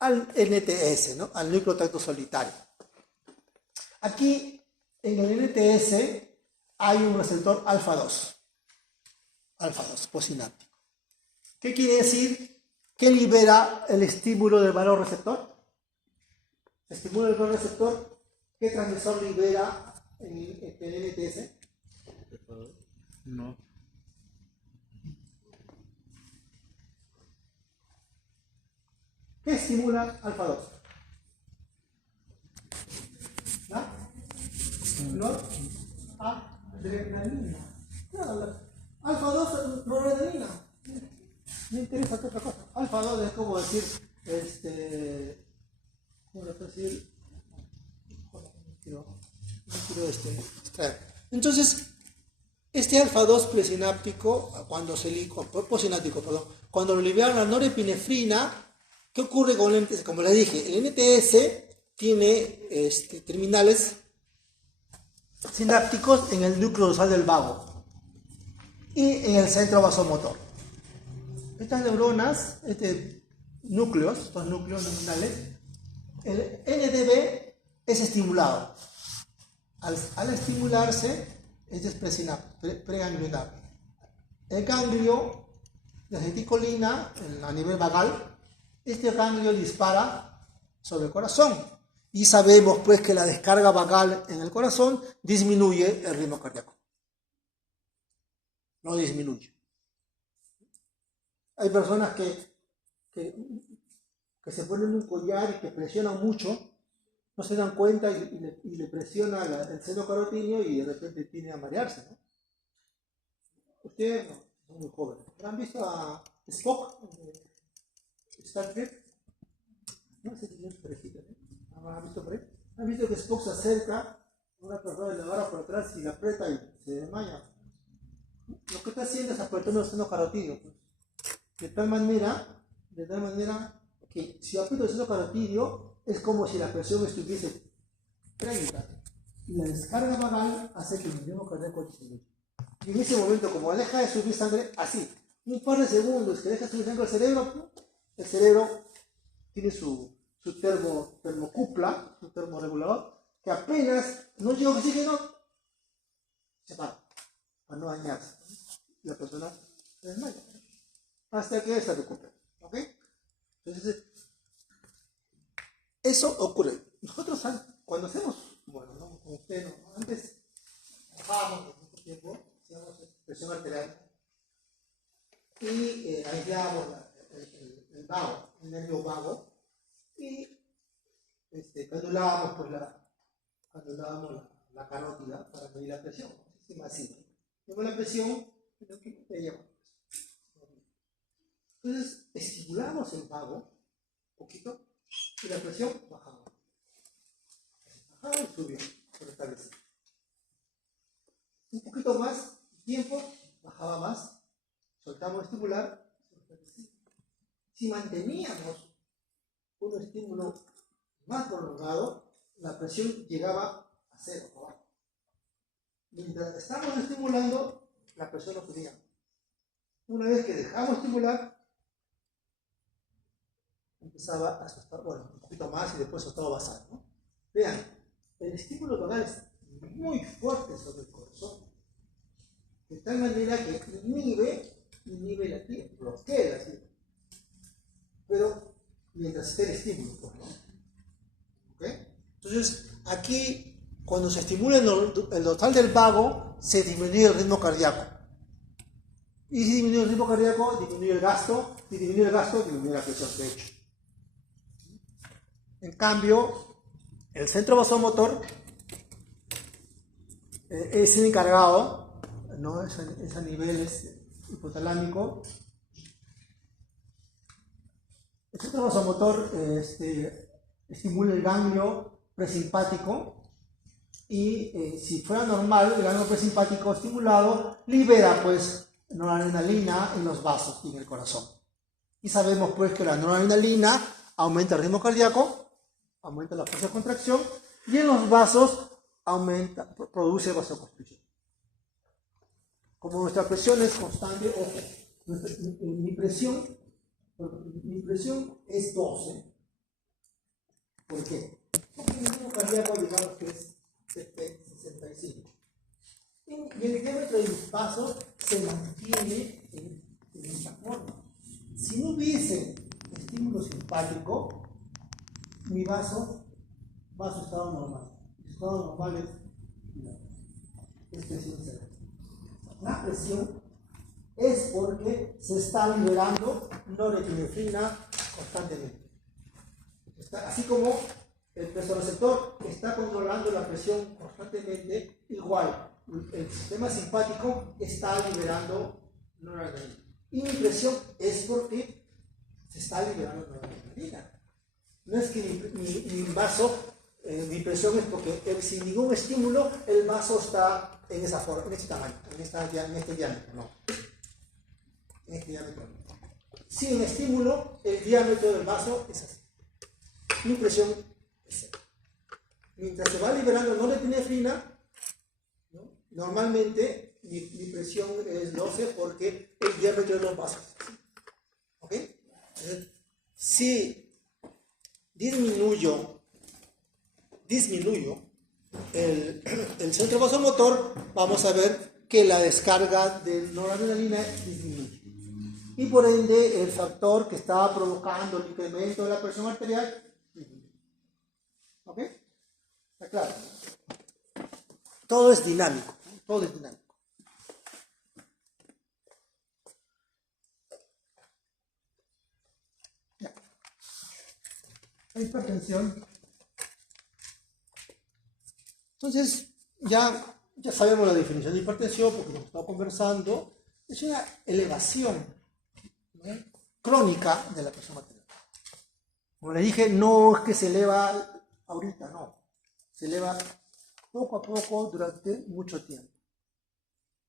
al NTS, ¿no?, al núcleo tracto solitario. Aquí en el NTS hay un receptor alfa 2 postsináptico. ¿Qué quiere decir? ¿Qué libera el estímulo del vasoreceptor? El estímulo del vasoreceptor, ¿qué transmisor libera el NTS? No. ¿Qué estimula alfa 2? ¿No? Adrenalina. Claro, alfa 2 noradrenalina. Me interesa otra cosa. Alfa 2 es como decir, ¿cómo le puedo decir? No quiero extraer. Entonces, este alfa 2 presináptico, cuando lo liberan la norepinefrina, ¿qué ocurre con el NTS? Como les dije, el NTS tiene terminales sinápticos en el núcleo dorsal del vago y en el centro vasomotor. Estas neuronas, estos núcleos terminales, el NDB es estimulado. Al estimularse, este es preganglionar. El ganglio de aceticolina a nivel vagal, este ganglio dispara sobre el corazón. Y sabemos pues que la descarga vagal en el corazón disminuye el ritmo cardíaco. No disminuye. Hay personas que se ponen un collar y que presionan mucho, no se dan cuenta y le presiona el seno carotídeo y de repente tiene a marearse, ¿no? Ustedes no, son muy jóvenes. ¿Han visto a Spock en Star Trek? No sé si es parecido, ¿no? ¿Han visto por ahí? ¿Han visto que Spock se acerca a una persona y la agarra por atrás y la aprieta y se desmaya? Lo que está haciendo es apretando el seno carotídeo, pues. De tal manera que si aprieto el seno carotídeo es como si la presión estuviese 30 y la descarga vagal hace que el ritmo cardíaco disminuya. Y en ese momento, como deja de subir sangre, así, un par de segundos que deja de subir sangre al cerebro, el cerebro tiene su termocupla, su termorregulador, que apenas no llega oxígeno, se para no dañarse. La persona se desmaya hasta que se recupera. ¿Ok? Entonces, eso ocurre. Nosotros, cuando hacemos, bueno, no, como usted, no, antes trabajábamos mucho tiempo, hacíamos presión arterial y aislábamos el vago, el nervio vago, y canulábamos pues, la carótida para medir la presión. Es masivo. Tenemos la presión, pero que te lleva. Entonces, estimulamos el vago un poquito y la presión bajaba. Bajaba y subía por establecer. Un poquito más, tiempo, bajaba más, soltamos el estimular. Si manteníamos un estímulo más prolongado, la presión llegaba a cero. Abajo. Mientras estábamos estimulando, la presión no subía. Una vez que dejamos de estimular, empezaba a soltar, bueno, un poquito más y después soltaba basal, ¿no? Vean, el estímulo vagal es muy fuerte sobre el corazón, de tal manera que inhibe la tira, bloquea la tira. Pero mientras esté el estímulo, pues, ¿no? ¿Ok? Entonces, aquí, cuando se estimula el dorsal del vago, se disminuye el ritmo cardíaco. Y si disminuye el ritmo cardíaco, disminuye el gasto, y disminuye el gasto, disminuye la presión de hecho. En cambio, el centro vasomotor es el encargado, ¿no? es a nivel hipotalámico, El centro vasomotor estimula el ganglio presimpático y si fuera normal, el ganglio presimpático estimulado libera pues noradrenalina en los vasos y en el corazón. Y sabemos pues que la noradrenalina aumenta el ritmo cardíaco, aumenta la fuerza de contracción y en los vasos produce vasoconstricción. Como nuestra presión es constante, ojo, mi presión es 12. ¿Por qué? Porque el ritmo cardíaco digamos que es 65. Y el diámetro de mis vasos se mantiene en esta forma. Si no hubiese estímulo simpático, mi vaso estado normal. El estado normal es presión cero. La presión es porque se está liberando norepinefrina constantemente. Así como el vasoreceptor está controlando la presión constantemente, igual el sistema simpático está liberando noradrenalina. Y mi presión es porque se está liberando noradrenalina. No es que mi vaso, mi presión es porque sin ningún estímulo el vaso está en esa forma, en este tamaño, en este diámetro, no. En este diámetro no. Sin estímulo, el diámetro del vaso es así. Mi presión es cero. Mientras se va liberando norepinefrina, ¿no? Normalmente mi presión es 12 porque el diámetro de los vasos es así. ¿Ok? Entonces, si disminuyo el centro vasomotor, vamos a ver que la descarga de noradrenalina disminuye. Y por ende, el factor que estaba provocando el incremento de la presión arterial disminuye. ¿Ok? ¿Está claro? Todo es dinámico. Todo es dinámico. Ya. La hipertensión. Entonces, ya sabemos la definición de hipertensión porque hemos estado conversando. Es una elevación, ¿no?, crónica de la presión arterial. Como le dije, no es que se eleva ahorita, no. Se eleva poco a poco durante mucho tiempo.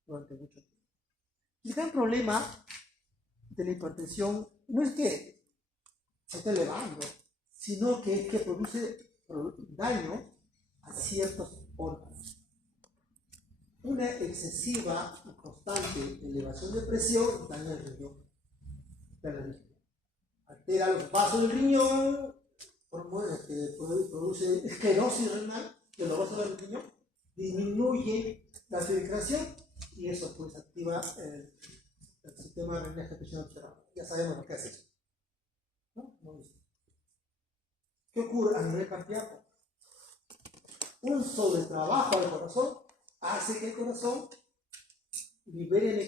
El gran problema de la hipertensión no es que se esté elevando, sino que produce daño a ciertos órganos. Una excesiva y constante elevación de presión daña el riñón. Altera los vasos del riñón, produce esclerosis renal de los vasos del riñón, disminuye la filtración y eso pues activa el sistema de drenaje presión observado. Ya sabemos lo que es eso, ¿no? ¿Qué ocurre a nivel cardíaco? Un sobretrabajo del corazón hace que el corazón active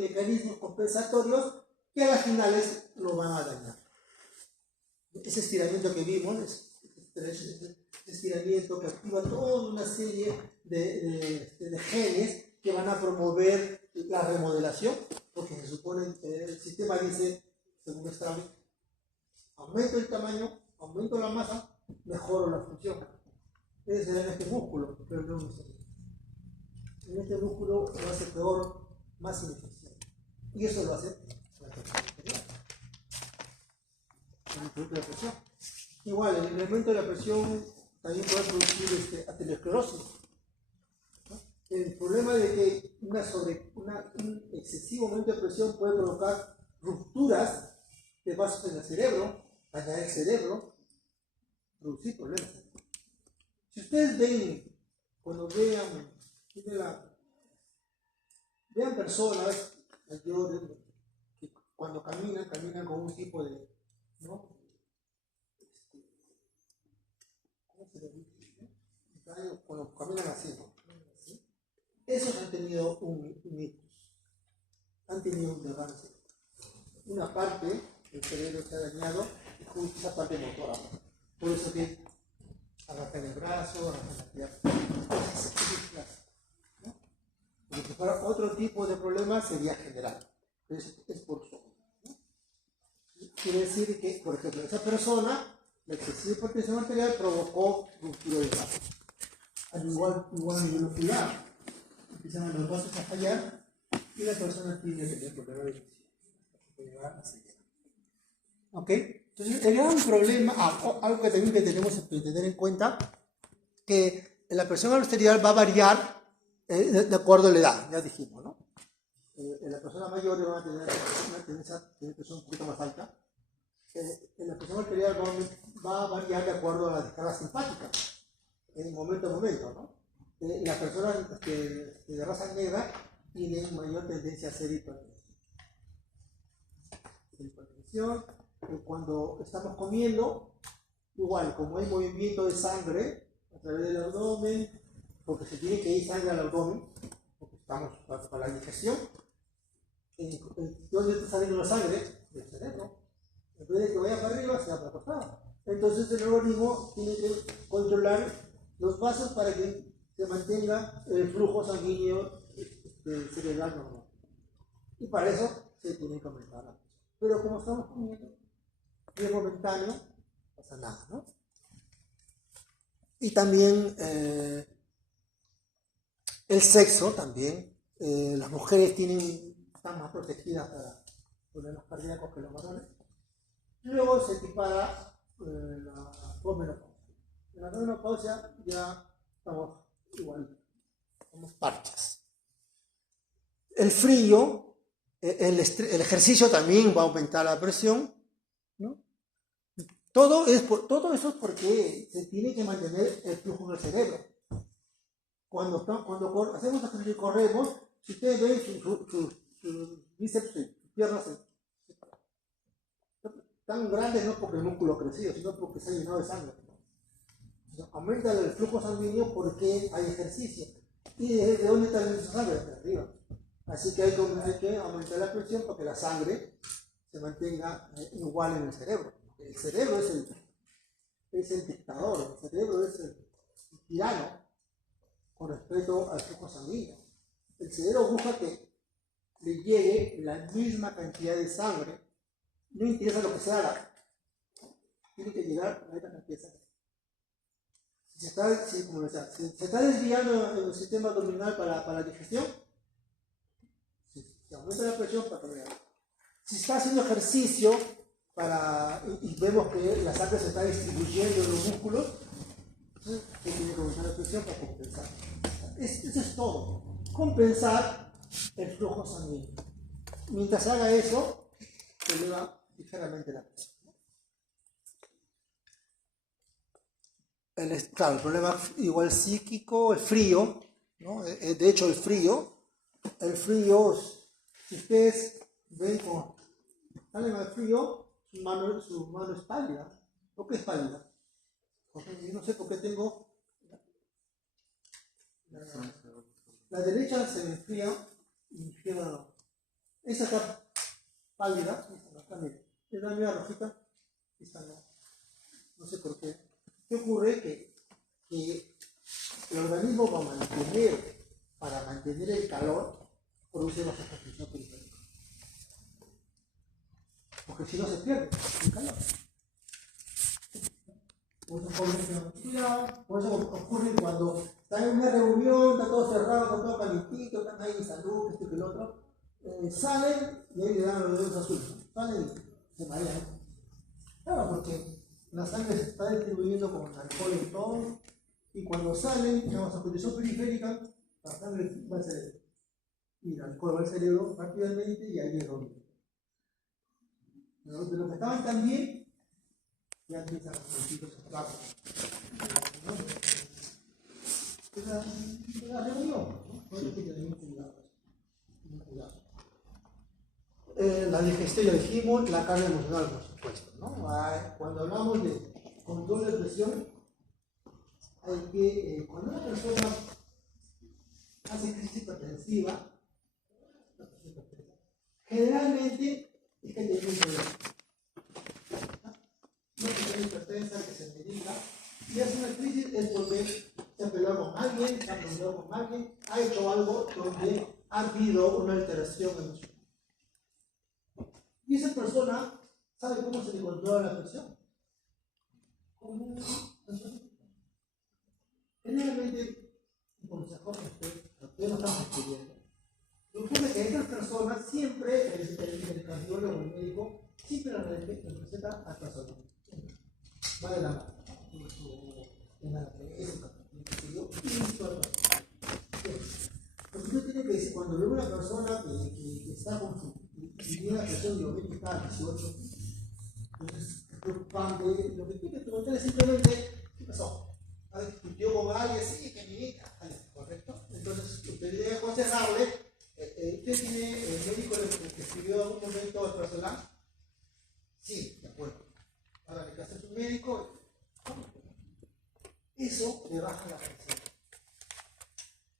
mecanismos compensatorios que a las finales lo van a dañar. Ese estiramiento que vimos, ese estiramiento que activa toda una serie de genes que van a promover la remodelación, porque se supone que el sistema dice, según Strauss, aumento el tamaño, aumento la masa, mejoro la función. Ese será en este músculo, pero no en este. En este músculo lo hace peor, más ineficiente. Y eso lo hace la presión. Igual, el incremento de la presión también puede producir aterosclerosis. ¿No? El problema de que un excesivo aumento de presión puede provocar rupturas de vasos en el cerebro, dañar el cerebro, producir problemas. Si ustedes ven, cuando vean personas mayores que cuando caminan con un tipo de, ¿no?, ¿cómo se le dice? Cuando caminan así, ¿no? Esos han tenido un ictus, han tenido un derrame. Una parte del cerebro está dañado y justo esa parte motora. Por eso que arrancan el brazo, arrancan la pierna. ¿No? Porque si fuera otro tipo de problema sería general. Pero es por eso. ¿No? quiere decir que, por ejemplo, esa persona, la excesiva hipertensión arterial provocó ruptura de vasos. Al igual a nivel ocular, empiezan los vasos a fallar y la persona tiene que tener problema de visión. ¿Ok? Entonces, el gran problema, algo que también que tenemos que tener en cuenta, que la presión arterial va a variar de acuerdo a la edad, ya dijimos, ¿no? En las personas mayores van a tener una tendencia a tener presión un poquito más alta. En la presión arterial va a variar de acuerdo a la descarga simpática, en momento a momento, ¿no? Las personas de raza negra tienen mayor tendencia a hacer hipertensión. Cuando estamos comiendo, igual, como hay movimiento de sangre a través del abdomen, porque se tiene que ir sangre al abdomen, porque estamos para la digestión, ¿dónde está saliendo la sangre? Del cerebro. En vez de que vaya para arriba, se va para el costado. Entonces el organismo tiene que controlar los vasos para que se mantenga el flujo sanguíneo cerebral normal. Y para eso se tiene que aumentar la presión. Pero como estamos comiendo, es momentáneo, no pasa nada, ¿no? Y también el sexo también. Las mujeres están más protegidas para problemas cardíacos que los varones. Luego se equipara la posmenopausia. En la posmenopausia ya estamos igual, somos parches. El frío, el ejercicio también va a aumentar la presión, ¿no? Todo eso es porque se tiene que mantener el flujo del cerebro. Cuando hacemos ejercicio y corremos, si ustedes ven sus bíceps, sus piernas tan grandes, no porque el músculo ha crecido, sino porque se ha llenado de sangre. Entonces, aumenta el flujo sanguíneo porque hay ejercicio. ¿Y de dónde está el sangre? De arriba. Así que hay que aumentar la presión para que la sangre se mantenga igual en el cerebro. El cerebro es el dictador, el cerebro es el tirano con respecto al flujo sanguíneo. El cerebro busca que le llegue la misma cantidad de sangre, no interesa lo que se haga, tiene que llegar a esta cantidad de sangre. Si se está desviando el sistema abdominal para la digestión, se aumenta la presión para que lo haga. Si está haciendo ejercicio y vemos que la sangre se está distribuyendo en los músculos, entonces se tiene que aumentar la presión para compensar. Eso es todo. Compensar el flujo sanguíneo. Mientras haga eso, se eleva ligeramente la presión. Claro, el problema igual psíquico, el frío, ¿no? De hecho el frío, si ustedes ven como salen al frío, su mano es pálida. ¿Por qué es pálida? Porque yo no sé por qué tengo la derecha se me enfría y la izquierda no. Esa está pálida, esta no está negra. Es la media rojita, esta no. No sé por qué. ¿Qué ocurre? Que el organismo para mantener el calor, produce vasoconstricción periférica. Porque si no se pierde el calor. Por eso ocurre cuando están en una reunión, está todo cerrado, está todo calientito, están ahí en salud, esto y que el otro, salen y ahí le dan los dedos azules. Salen y se marean. Claro, porque la sangre se está distribuyendo con alcohol y todo, y cuando salen, la vasoconstricción periférica, la sangre va al cerebro. Y el alcohol va al cerebro rápidamente y ahí es donde. De los que estaban tan bien, ya empiezan los puntitos rápidos. Es la reunión, ¿no? Por eso que tenemos cuidado. La digestión, ya dijimos, la carga emocional, por supuesto, ¿no? Cuando hablamos de control de presión, hay que, cuando una persona hace crisis hipertensiva, generalmente es que tiene un problema. No tiene hipertensa, que se medica, y hace una crisis es porque se ha peleado con alguien, se ha peleado con alguien, ha hecho algo donde ha habido una alteración emocional. Y esa persona ¿Sabe cómo se le controla la presión? Generalmente, un consejo que ustedes no estamos estudiando. Lo que ocurre es que estas personas siempre, el cardiólogo, el médico, siempre la receta a personas. Va de la mano. En la cabeza, porque usted tiene que decir, cuando ve una persona que está con su tiene una presión biométrica a 18, entonces es preocupante. Lo que tiene que preguntar es simplemente, ¿qué pasó? ¿Discutió con alguien? Sí, que mi hija, ¿correcto? Entonces usted debe aconsejarle, ¿usted tiene el médico que escribió algún momento al personal? Sí, de acuerdo. Ahora le hace su médico. Eso le baja la presión.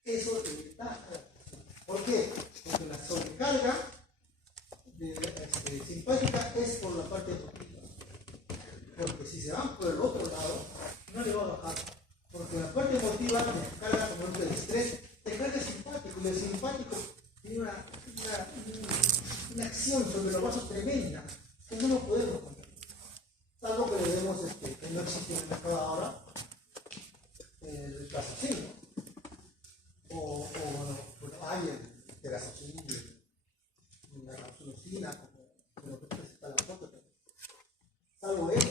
Eso le baja la presión. ¿Por qué? Porque la sobrecarga simpática es por la parte emotiva. Porque si se van por el otro lado, no le va a bajar. Porque la parte emotiva descarga como el estrés, descarga simpático. Y el simpático tiene una acción sobre los vasos tremenda que no lo podemos controlar. Salvo que le demos que no existe en el mercado ahora el plasticino. O hay el terazocin, la rapsulosina, como lo que presenta la foto. Salvo eso,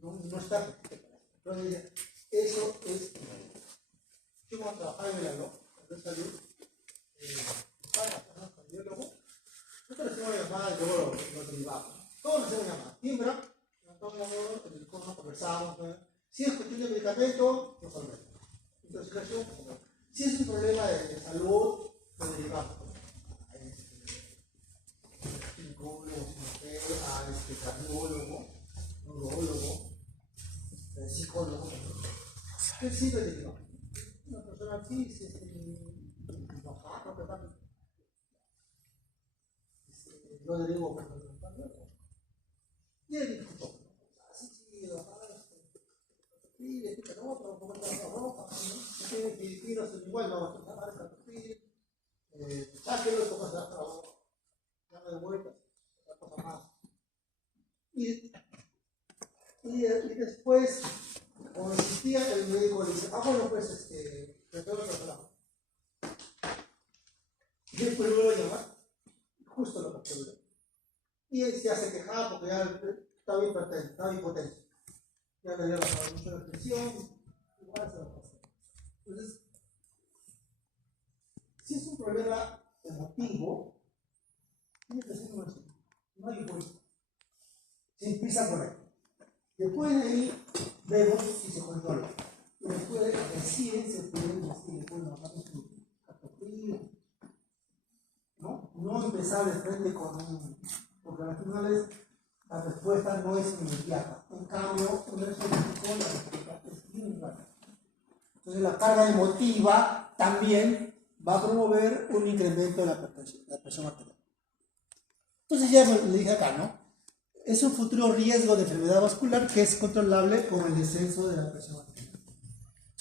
no está. Entonces, eso es. Yo cuando trabajaba en el ALO, de salud, para cardiólogo, nosotros hacemos una llamada y luego lo derivamos. Todos nos hacemos llamada. Timbra, nos conversamos. Si es cuestión de medicamento, lo solvemos. Entonces, si es un problema de salud, lo derivamos. Al cardiólogo, neurólogo, psicólogo. ¿Qué sirve de derivamos? Una persona así se enojada, lo derivo por el cardiólogo. Y él dijo, así sí, le pica otro, como está la ropa, tiene filipinos igual, no va a tomar el sáquelo, como se da trabajo, dame de vueltas, otra cosa más. Y después, cuando existía, el médico le dice, bueno, pues, preparo el traslado. Y después lo vuelve a llamar, justo lo que pasó. Y él ya se quejaba porque ya estaba hipertenso, estaba hipotenso. Ya le había bajado mucho la presión, igual se lo pasó. Entonces, si es un problema emotivo, tiene que ser una solución. No hay vuelta. Se empieza por ahí. Después de ahí, vemos si se controla. Y después de ahí, recién se puede decir, bueno, vamos a cartografía. No empezar de frente con un. Porque al final la respuesta no es inmediata. En cambio, una vez que la respuesta es inmediata. Entonces, la carga emotiva también va a promover un incremento de la presión arterial. Entonces, ya le dije acá, ¿no? Es un futuro riesgo de enfermedad vascular que es controlable con el descenso de la presión arterial.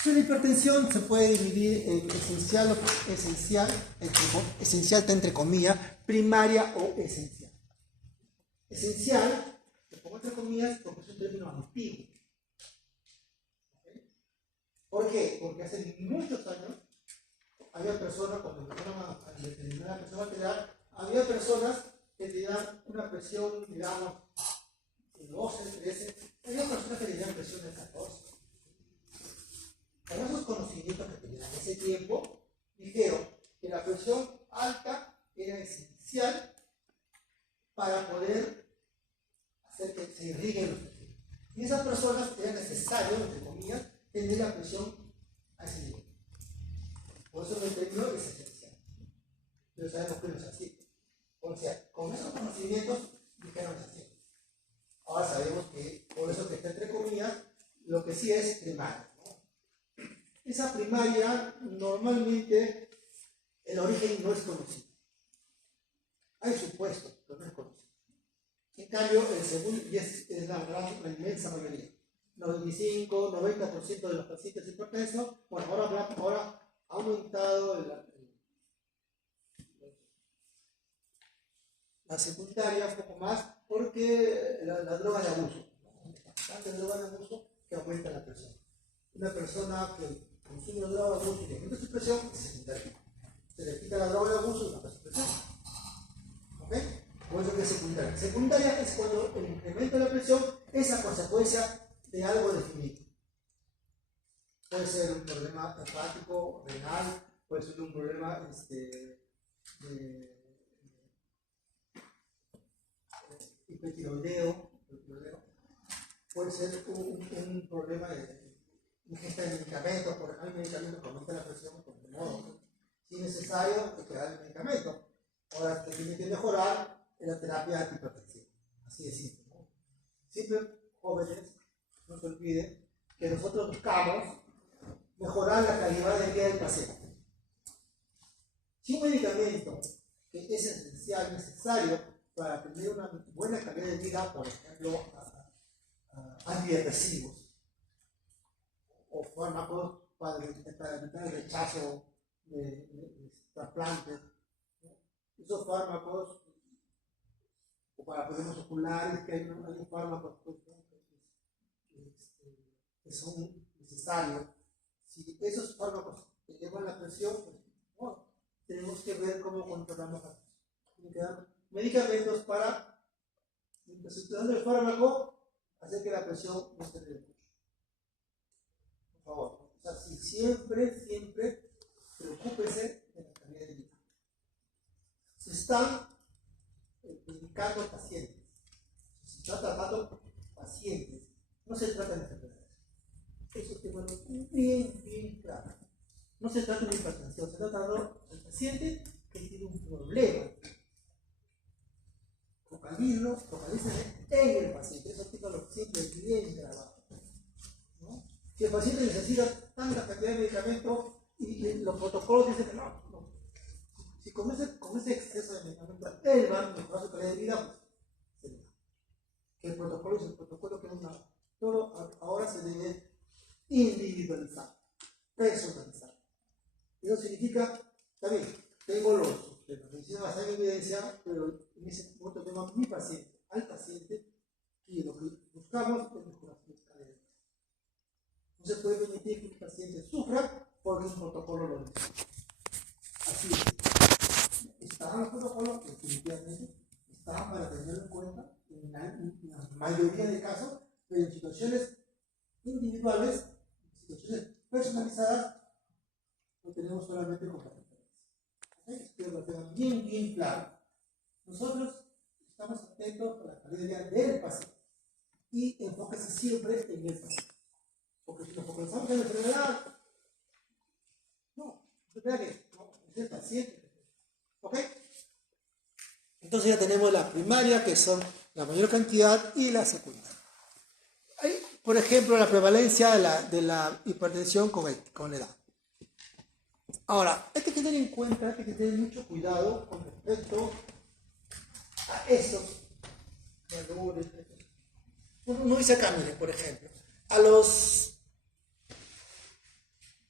La hipertensión se puede dividir en esencial está entre comillas, primaria o esencial. Esencial, lo pongo entre comillas porque es un término antiguo. ¿Okay? ¿Por qué? Porque hace muchos años había personas, cuando empezaron a determinar la presión arterial, había personas que tenían una presión, digamos, de 12, 13, había personas que tenían presión de 14. Con esos conocimientos que tenían en ese tiempo, dijeron que la presión alta era esencial para poder hacer que se irriguen los tejidos. Y esas personas era necesario, entre comillas, tener la presión a ese nivel. Por eso el término es esencial. Pero sabemos que no es así. O sea, con esos conocimientos dijeron así. Ahora sabemos que, por eso que está entre comillas, lo que sí es primaria. Esa primaria, normalmente, el origen no es conocido. Hay supuestos, pero no es conocido. En cambio, el segundo, y es la inmensa mayoría, 95-90% de los pacientes hipertensos, bueno, ahora ha aumentado la secundaria un poco más, porque la droga de abuso. Tanta droga de abuso que aumenta la presión. Una persona que consume droga de abuso y que aumenta su presión, se le quita la droga de abuso y baja su presión. ¿Ok? Por eso que es secundaria. Secundaria es cuando el incremento de la presión es a consecuencia de algo definido. Puede ser un problema hepático, renal, puede ser un problema hipertiroideo, puede ser un problema de ingesta de medicamentos, porque hay medicamentos que aumentan la presión, por modo, si es necesario, hay que dar el medicamento. Ahora, que tiene que mejorar en la terapia antihipertensiva. Así de simple, ¿no? Siempre, jóvenes, no se olviden que nosotros buscamos mejorar la calidad de vida del paciente. Si un medicamento que es esencial, necesario para tener una buena calidad de vida, por ejemplo, antidepresivos o fármacos para evitar el rechazo de trasplantes, esos fármacos, o para problemas oculares, que hay fármacos que son necesarios. Si esos fármacos elevan la presión, pues, bueno, tenemos que ver cómo controlamos la presión. Medicamentos para, mientras estoy dando el fármaco, hacer que la presión no se eleve mucho. Por favor. O sea, si siempre preocúpese de la calidad de vida. Se están medicando pacientes. Se está tratando pacientes. No se trata de enfermedades. Eso te bueno bien claro. No se trata de hipertensión, se trata del paciente que tiene un problema. Focalícense en el paciente. Eso tengo siempre bien grabado. ¿No? Si el paciente necesita tanta cantidad de medicamento y los protocolos dicen que no. Si con ese exceso de medicamento él va a mejorar su calidad de vida, pues se le da. Que el protocolo es el protocolo que no es nada. Todo ahora se debe individualizar, personalizar. Eso significa, está bien, tengo la medicina basada en evidencia, pero en ese momento tengo a mi paciente, al paciente, y lo que buscamos es mejorar su calidad de vida. No se puede permitir que el paciente sufra porque un protocolo lo dice. Así es. Está en el protocolo, definitivamente, está para tenerlo en cuenta en la mayoría de casos, pero en situaciones individuales, en situaciones personalizadas, lo tenemos solamente con referencia. Espero que lo tengan bien claro. Nosotros estamos atentos a la calidad del paciente y enfóquese siempre en el paciente. Porque si nos focalizamos en la enfermedad, no, es el paciente. ¿Ok? Entonces ya tenemos la primaria, que son la mayor cantidad, y la secundaria. Hay, por ejemplo, la prevalencia de la hipertensión con la edad. Ahora, hay que tener en cuenta, hay que tener mucho cuidado con respecto a estos valores. No dice acá, miren, por ejemplo, a los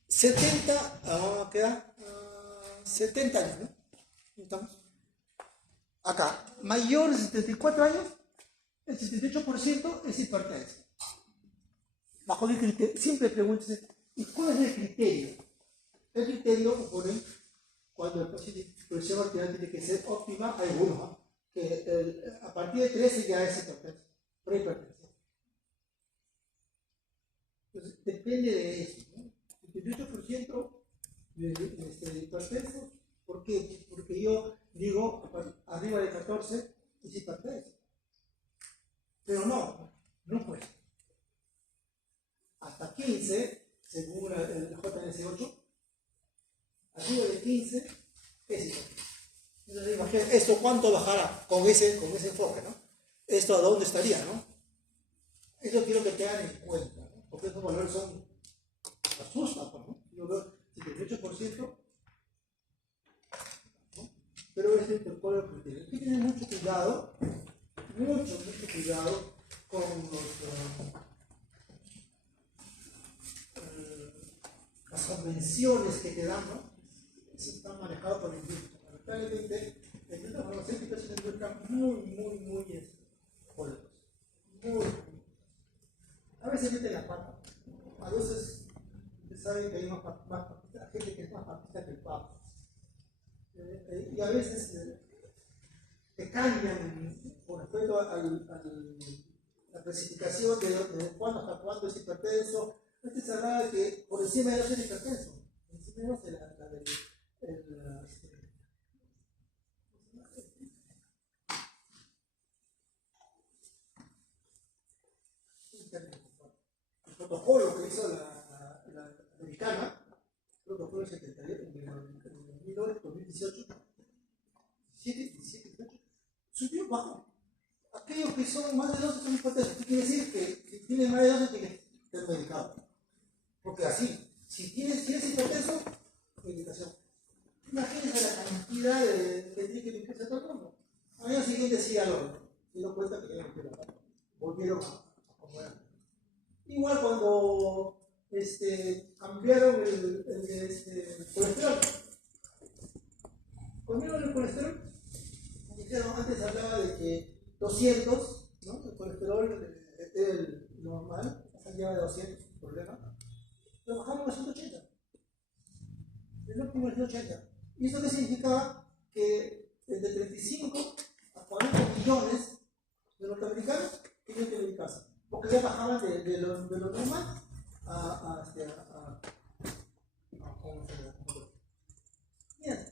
70, queda 70 años, ¿no? ¿Estamos? Acá, mayor de 74 años, el 78% es hipertenso. Bajo el criterio, siempre pregúntese, ¿y cuál es el criterio? El criterio lo ponen cuando la presión arterial tiene que ser óptima, hay uno, que a partir de 13 ya es hipertenso, prehipertensión. Entonces, depende de eso, ¿no? 78% de hipertenso. ¿Por qué? Porque yo digo, arriba de 14 es hipertenso. Pero no puede. Hasta 15, según el JNS8, arriba de 15 es hipertenso. Entonces, imagínate, ¿esto cuánto bajará con ese enfoque, ¿no? ¿Esto a dónde estaría, no? Eso quiero que tengan en cuenta, ¿no? Porque esos valores asustan, ¿no? Yo veo 78%. Pero es el protocolo de criterio. Hay que tener mucho cuidado con las convenciones que te dan, ¿no? Eso está manejado por la industria. Lamentablemente, la industria farmacéutica es una industria muy poderoso. A veces mete la pata. A veces se sabe que hay más gente que es más papista que el Papa. Y a veces te cambian con respecto a la clasificación de cuándo hasta cuándo es hipertenso. Antes se hablaba de que por encima de 12 es hipertenso. Por encima de 12 la del el protocolo que hizo la americana, el protocolo 78 en 2018, 17, 18, subió bajo. Aquellos que son más de 12 son hipertensos. ¿Qué quiere decir? Que si tienes más de 12 tienes que estar medicado. Porque así, si tienes hipertenso, medicación. Imagínense la cantidad de tiene que limpiarse todo el mundo. Al año siguiente sí ya lo se dio cuenta que ya no volvieron a como era. Igual cuando cambiaron el colesterol. Cambiaron el colesterol. Dijeron, antes hablaba de que 200, ¿no? El colesterol era el normal, salía de 200, sin problema. Lo bajamos a 180. El óptimo es 180. ¿Y esto qué significaba? Que entre 35 a 40 millones de norteamericanos tenían que medicarse. Porque ya bajaban de lo normal a Mira,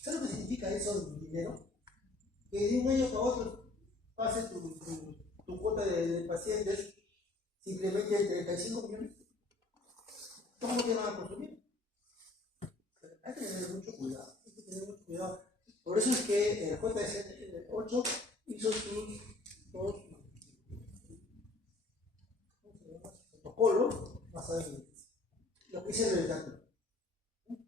¿sabes lo que significa eso del dinero? Que de un año para otro pase tu cuota de pacientes simplemente de 35 millones. ¿Cómo te van a consumir? Hay que tener mucho cuidado. Por eso es que el JS8 hizo sus protocolos basados en lo que dice el cálculo. Hay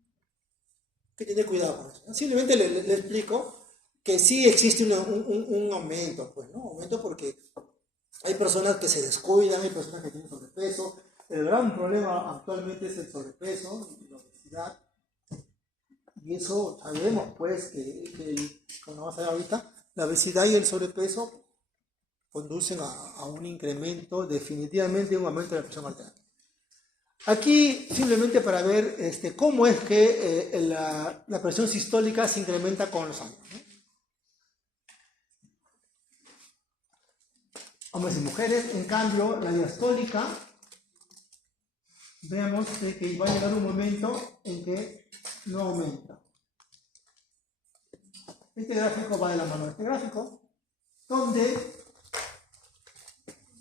que tener cuidado con eso. Simplemente le explico que sí existe un aumento, pues, ¿no? Aumento porque hay personas que se descuidan, hay personas que tienen sobrepeso. El gran problema actualmente es el sobrepeso y la obesidad. Y eso sabemos, pues, que como vamos a ver ahorita, la obesidad y el sobrepeso conducen a un incremento, definitivamente un aumento de la presión arterial. Aquí, simplemente para ver cómo es que la presión sistólica se incrementa con los años, ¿no? Hombres y mujeres, en cambio, la diastólica, veamos que va a llegar un momento en que no aumenta. Este gráfico va de la mano de este gráfico, donde,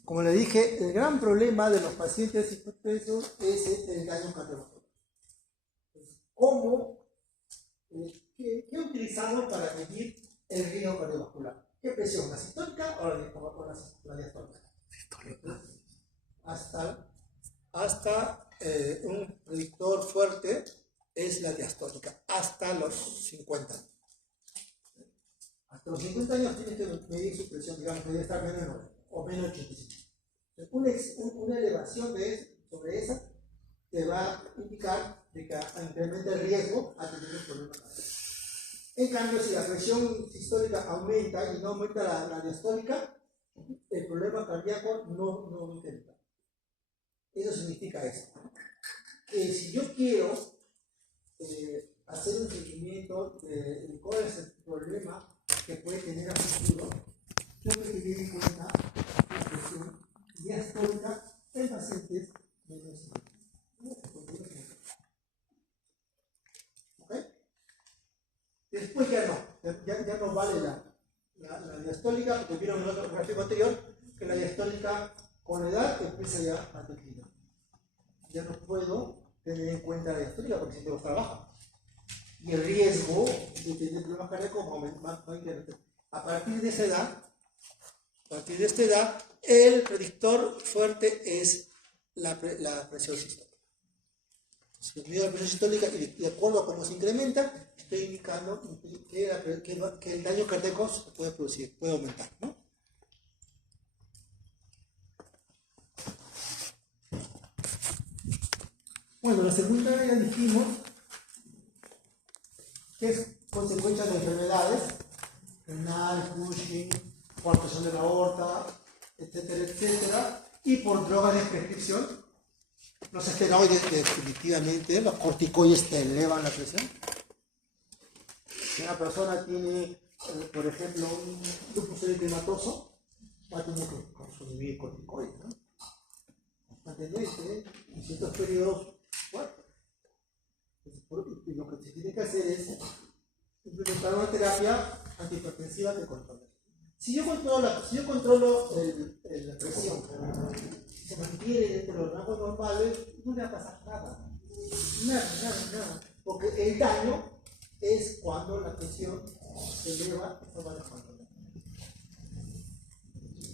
como le dije, el gran problema de los pacientes hipertensos es el daño cardiovascular. ¿Qué utilizamos para medir el riesgo cardiovascular? ¿Qué presión? ¿La sistólica o la diastólica? Hasta un predictor fuerte es la diastólica, hasta los 50 años. Hasta los 50 años tienes que medir su presión, digamos, que debe estar menos de 9 o menos de 85. Una elevación sobre esa te va a indicar de que incrementa el riesgo a tener un problema cardíaco. En cambio, si la presión sistólica aumenta y no aumenta la diastólica, el problema cardíaco no incrementa. Eso significa eso. Si yo quiero hacer un seguimiento de cuál es el problema que puede tener a futuro, tengo que tener en cuenta la presión diastólica en pacientes menos. ¿Ok? Después ya no vale la diastólica, porque vieron en el otro gráfico anterior que la diastólica con la edad empieza ya a declinar. Ya no puedo tener en cuenta la diastólica porque si tengo trabajo. Y el riesgo de tener problemas cardíacos va a incrementar. A partir de esta edad, el predictor fuerte es la presión sistólica. Si mido la presión sistólica y de acuerdo a cómo se incrementa, estoy indicando que el daño cardíaco se puede producir, puede aumentar, ¿no? Bueno, la segunda ya dijimos que es consecuencia de enfermedades, renal, Cushing, coartación de la aorta, etcétera, etcétera, y por drogas de prescripción. Los esteroides definitivamente, los corticoides te elevan la presión. Si una persona tiene, por ejemplo, un lupus eritematoso, va a tener que consumir corticoides, ¿no? Constantemente, en ciertos periodos fuertes. Y lo que se tiene que hacer es implementar una terapia antihipertensiva que controle. Si yo controlo la presión, se mantiene dentro de los rangos normales, no le va a pasar nada. Nada. Porque el daño es cuando la presión se eleva y se va descontrolando.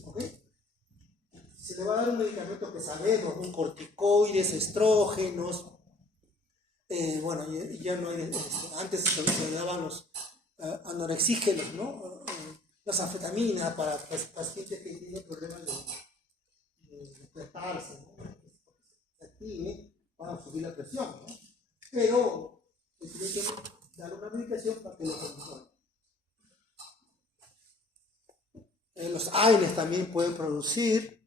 ¿Ok? Se le va a dar un medicamento que sabemos, un corticoides, estrógenos. Bueno, ya no hay. Antes se daban los anorexígenos, ¿no? Las anfetaminas para pacientes que tienen problemas de despertarse, ¿no? Que se active para subir la presión, ¿no? Pero se tiene que dar una medicación para que lo controle. Los AINES también pueden producir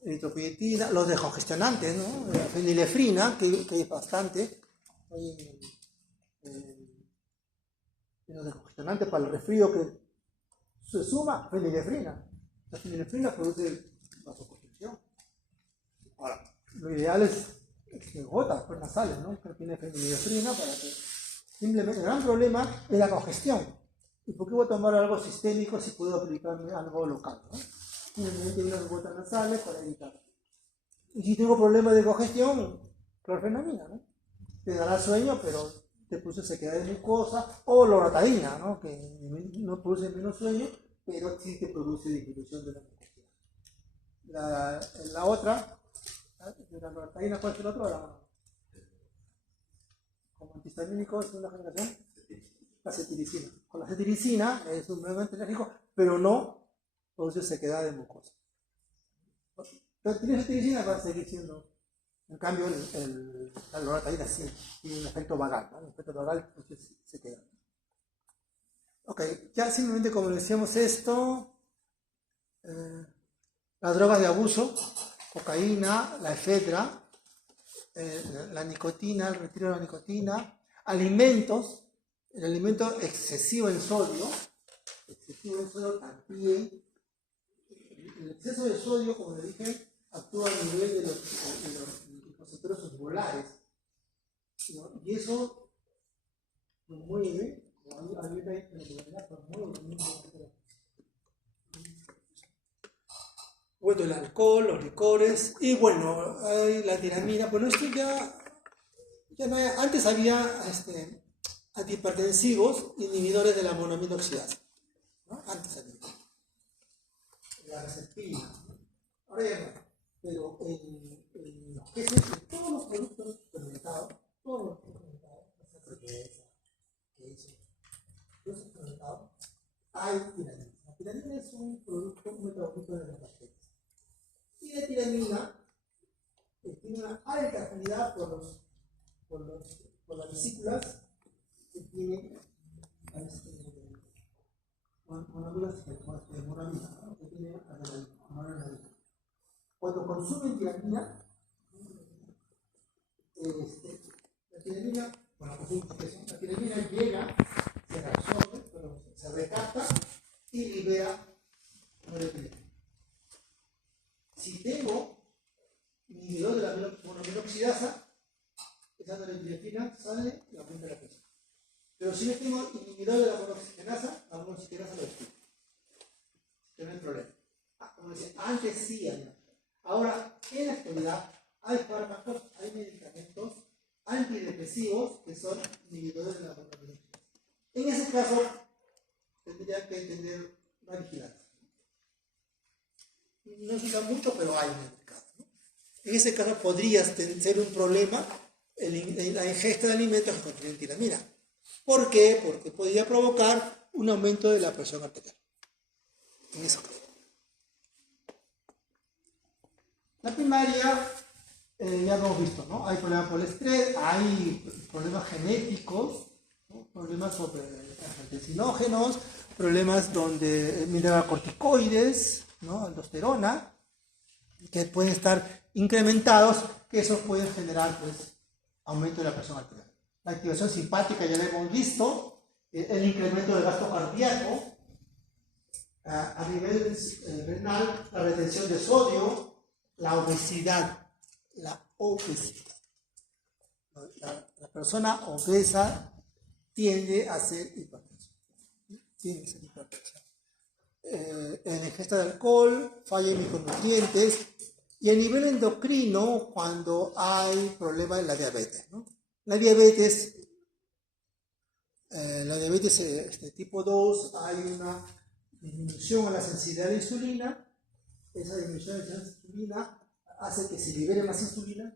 eritropoyetina, los descongestionantes, ¿no? La fenilefrina, que es bastante. Los descongestionantes para el resfrío que se suma fenilefrina. La fenilefrina produce vasoconstricción. Ahora, lo ideal es gotas nasales, ¿no? Que tiene fenilefrina para que simplemente el gran problema es la congestión. ¿Y por qué voy a tomar algo sistémico si puedo aplicarme algo local, ¿no? Simplemente unas gotas nasales para evitar. Y si tengo problemas de congestión, clorfenamina, ¿no? Te dará sueño, pero te produce sequedad de mucosa, o loratadina, ¿no? Que no produce menos sueño, pero sí te produce disminución de la mucosidad. La otra, de la loratadina, ¿cuál es el otro? Como antihistamínico, segunda generación, la cetiricina. Con la cetiricina es un medicamento alérgico, pero no produce sequedad de mucosa. Pero tienes cetiricina, va a seguir siendo. En cambio, la loratadina sí tiene un efecto vagal, ¿no? El efecto vagal entonces se queda. Ok, ya simplemente como decíamos esto, las drogas de abuso, cocaína, la efedra, la nicotina, el retiro de la nicotina, alimentos, el alimento excesivo en sodio también, el exceso de sodio, como le dije, actúa a nivel de los receptores osmolares, ¿no? Y eso promueve, bueno, el alcohol, los licores, y bueno, hay la tiramina. Bueno, esto ya no hay, antes había antihipertensivos, inhibidores de la monoamina oxidasa, ¿no? Antes había la receptina, ahora ya no. Pero todos los productos fermentados, esa cerveza, queso, todos los fermentados, hay tiramina. La tiramina es un producto, un metabolito de las bacterias. Y la tiramina tiene una alta afinidad por las vesículas que tienen monoamina, ¿no? Que tiene adrenalina. Cuando consumen tiramina, la tiramina, la tiramina llega, se reabsorbe, se recapta y libera noradrenalina. Si tengo inhibidor de la monoamina oxidasa, esa noradrenalina sale y aumenta la presión. Pero si no tengo inhibidor de la monooxigenasa, la monooxigenasa lo destruye. No hay problema. Como decía, antes sí había. Ahora, en la actualidad, hay fármacos, hay medicamentos antidepresivos que son inhibidores de la monoamina oxidasa. En ese caso, tendría que tener una vigilancia. No se usa mucho, pero hay en el mercado, ¿no? En ese caso, podría ser un problema la ingesta de alimentos que contienen tiramina. ¿Por qué? Porque podría provocar un aumento de la presión arterial. En ese caso. La primaria, ya lo hemos visto, ¿no? Hay problemas por el estrés, hay problemas genéticos, ¿no? Problemas sobre antihistamínicos, problemas donde mineralocorticoides, ¿no? Aldosterona, que pueden estar incrementados, que esos pueden generar pues, aumento de la presión arterial. La activación simpática ya la hemos visto, el incremento del gasto cardíaco, a nivel renal, la retención de sodio, la obesidad. La persona obesa tiende a ser hipertensa. En ingesta de alcohol, falla en micronutrientes, y a nivel endocrino, cuando hay problema de la diabetes, ¿no? La diabetes tipo 2, hay una disminución a la sensibilidad de la insulina. Esa disminución de la insulina hace que se libere más insulina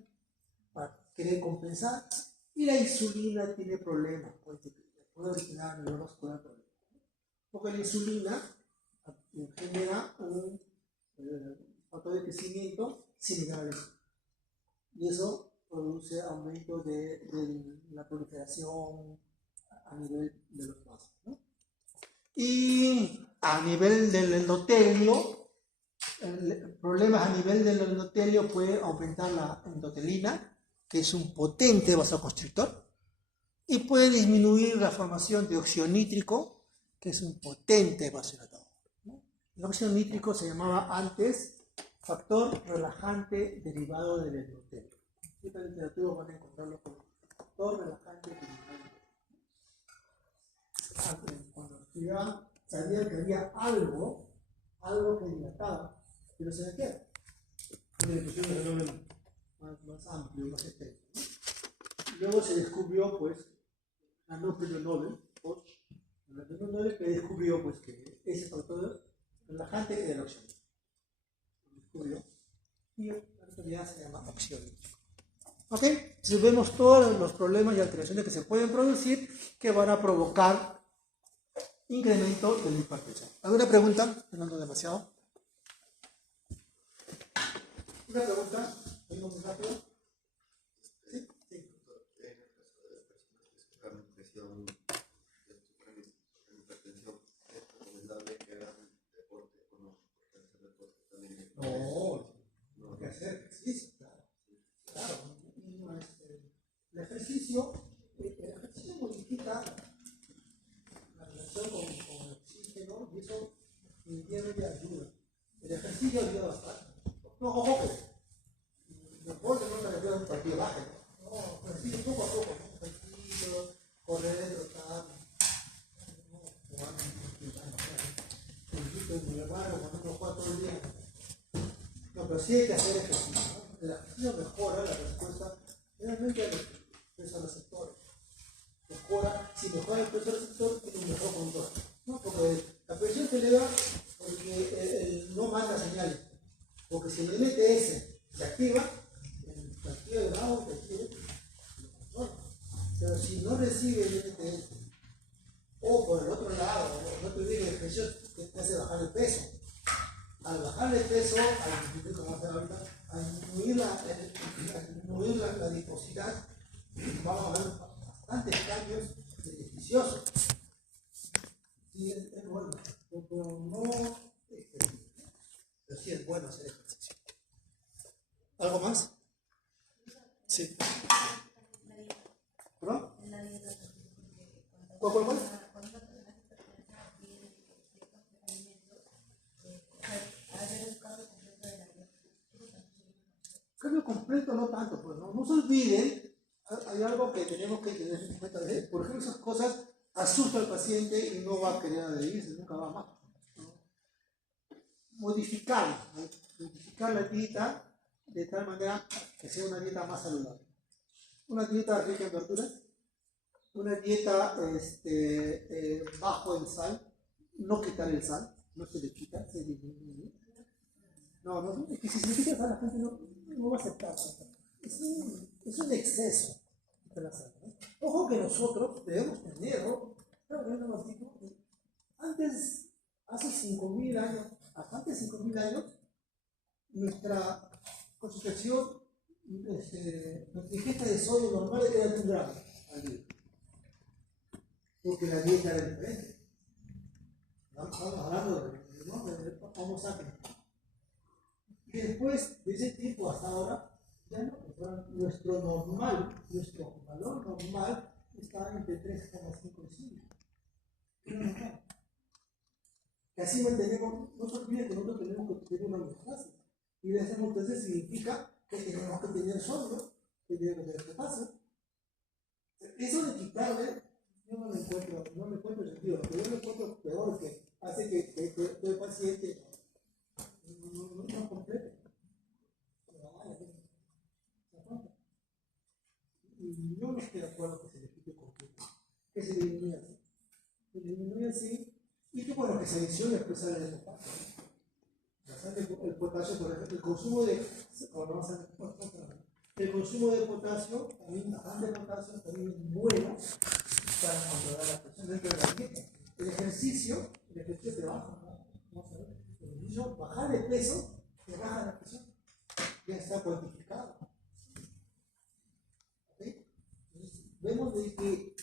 para querer compensar, y la insulina tiene problemas, puede originar neurovascular problemas, porque la insulina genera un factor de crecimiento similar a eso, y eso produce aumento de la proliferación a nivel de los vasos, ¿no? Y a nivel del endotelio, problemas a nivel del endotelio puede aumentar la endotelina, que es un potente vasoconstrictor, y puede disminuir la formación de óxido nítrico, que es un potente vasodilatador, ¿no? El óxido nítrico se llamaba antes factor relajante derivado del endotelio. En esta literatura van a encontrarlo como factor relajante derivado del endotelio. Antes, cuando estudiaban, sabían que había algo que dilataba, pero se me queda. Una discusión de fenómeno más amplio, más extenso, ¿no? Luego se descubrió, pues, ganó premio Nobel, que descubrió, pues, que ese factor relajante era el óxido. Lo descubrió. Y en realidad se llama óxido nítrico. ¿Ok? Entonces vemos todos los problemas y alteraciones que se pueden producir que van a provocar incremento de la hipertensión. ¿Alguna pregunta? Hablando demasiado. ¿Una pregunta? ¿Venimos muy rápido? ¿Sí? Sí. En el caso de las personas que sufran presión, sufren hipertensión, ¿es recomendable que hagan deporte o no? Porque hacer deporte también No, hay que hacer ejercicio, claro. Claro. El ejercicio modifica la relación con el oxígeno, y eso definitivamente ayuda. El ejercicio ayuda bastante. No, ojo que el deporte no se ayuda a un partido bajo, ¿no? Ejercicio poco a poco, ¿no? Ejercicio, correr, trotar, jugar con mi hermano, cuando uno juega todo el día. No, pero sí hay que hacer ejercicio, ¿no? El ejercicio mejora la respuesta realmente al peso receptor. Si mejora el peso receptor, tiene un mejor control, ¿no? Porque la presión se eleva porque no manda señales. Porque si el MTS se activa, el activa de bajo, se activa, pero si no recibe el MTS, o por el otro lado, no te digo que presión te hace bajar el peso. Al bajar el peso, al disminuir la adiposidad, vamos a ver bastantes cambios beneficiosos. Sí, es bueno, pero no pero sí es bueno hacer ejercicio. ¿Algo más? Sí. ¿Perdón? ¿Cuál? Cambio completo no tanto, pues no se olviden, hay algo que tenemos que tener en cuenta. Por ejemplo, esas cosas asustan al paciente y no va a querer adherirse, nunca va más. Modificar la dieta de tal manera que sea una dieta más saludable. Una dieta rica en verduras, una dieta bajo en sal, no quitar el sal, no se le quita, se disminuye. No, es que si se le quita sal la gente no va a aceptar. Es un exceso de la sal, ¿no? Ojo que nosotros debemos tener, antes, hace 5.000 años, hasta antes de 5.000 años, nuestra concentración, nuestra ingesta de sodio normal era de 1 gramo al día. Porque la dieta era diferente. Estamos hablando de Homo sapiens. que después de ese tiempo hasta ahora, ya no, nuestro valor normal está entre 3,5 y 5. Que así mantenemos, no se olvide que nosotros tenemos que tener una homeostasis. Y de esa homeostasis significa que tenemos que tener sodio, que tenemos que tener potasio. Eso de quitarle, yo no me encuentro sentido. Lo que yo me encuentro peor, que hace que el paciente no complete. Y yo no estoy de acuerdo que se le quite completo, que se disminuya así. Se disminuye así, y que bueno, que se adicione después sale de potasio. El potasio, por ejemplo, el consumo de potasio, también bastante potasio, también es bueno para controlar la presión dentro de la dieta. El ejercicio te baja, ¿no? Vamos a ver, el ejercicio, bajar de peso, te baja la presión. Ya está cuantificado. ¿Okay? Entonces, vemos de que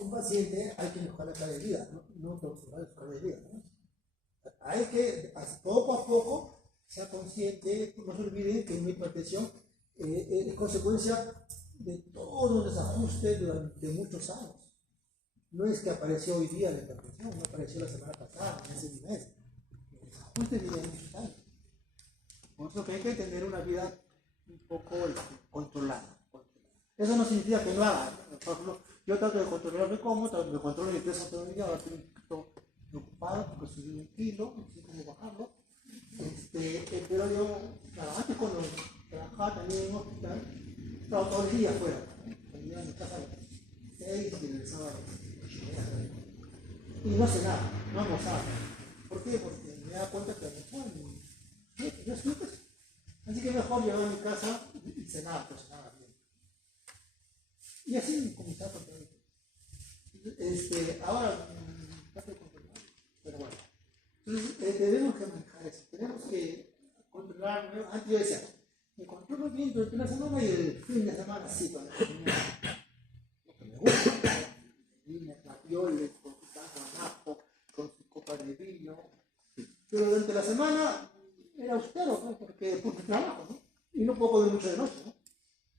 un paciente hay que mejorar la calidad de vida, no torturar su calidad de vida, ¿no? Hay que, poco a poco, sea consciente, no se olviden que una hipertensión es consecuencia de todos los desajustes durante muchos años. No es que apareció hoy día la hipertensión, no apareció la semana pasada, hace un mes. Los desajustes vienen muchos años. Por eso que hay que tener una vida un poco controlada. Eso no significa que no haga. Por ejemplo, yo trato de controlarme como, trato de controlar mi peso todo el día, ahora estoy un poquito preocupado porque subí 1 kilo, no sé cómo bajarlo. Pero yo, claro, antes cuando trabajaba también en un hospital, estaba todo el día afuera. Salía a mi casa a las 6 y regresaba a las 8:30. Y no hacía nada, no almorzaba. ¿Por qué? Porque me daba cuenta que almorzaba y yo estoy pues. Así que mejor llegar a mi casa y cenaba bien. Y así comenzaba con todo esto. Ahora, trato de controlar, pero bueno. Entonces, debemos que manejar eso. Tenemos que controlar. ¿No? Antes yo decía, me controlo bien durante una semana y el fin de semana sí, cuando lo que me gusta. Ravioles, con su taza de ajo, con su copa de vino. Pero durante la semana era austero, ¿no? Porque trabajo, ¿no? Y no puedo comer mucho de noche, ¿no?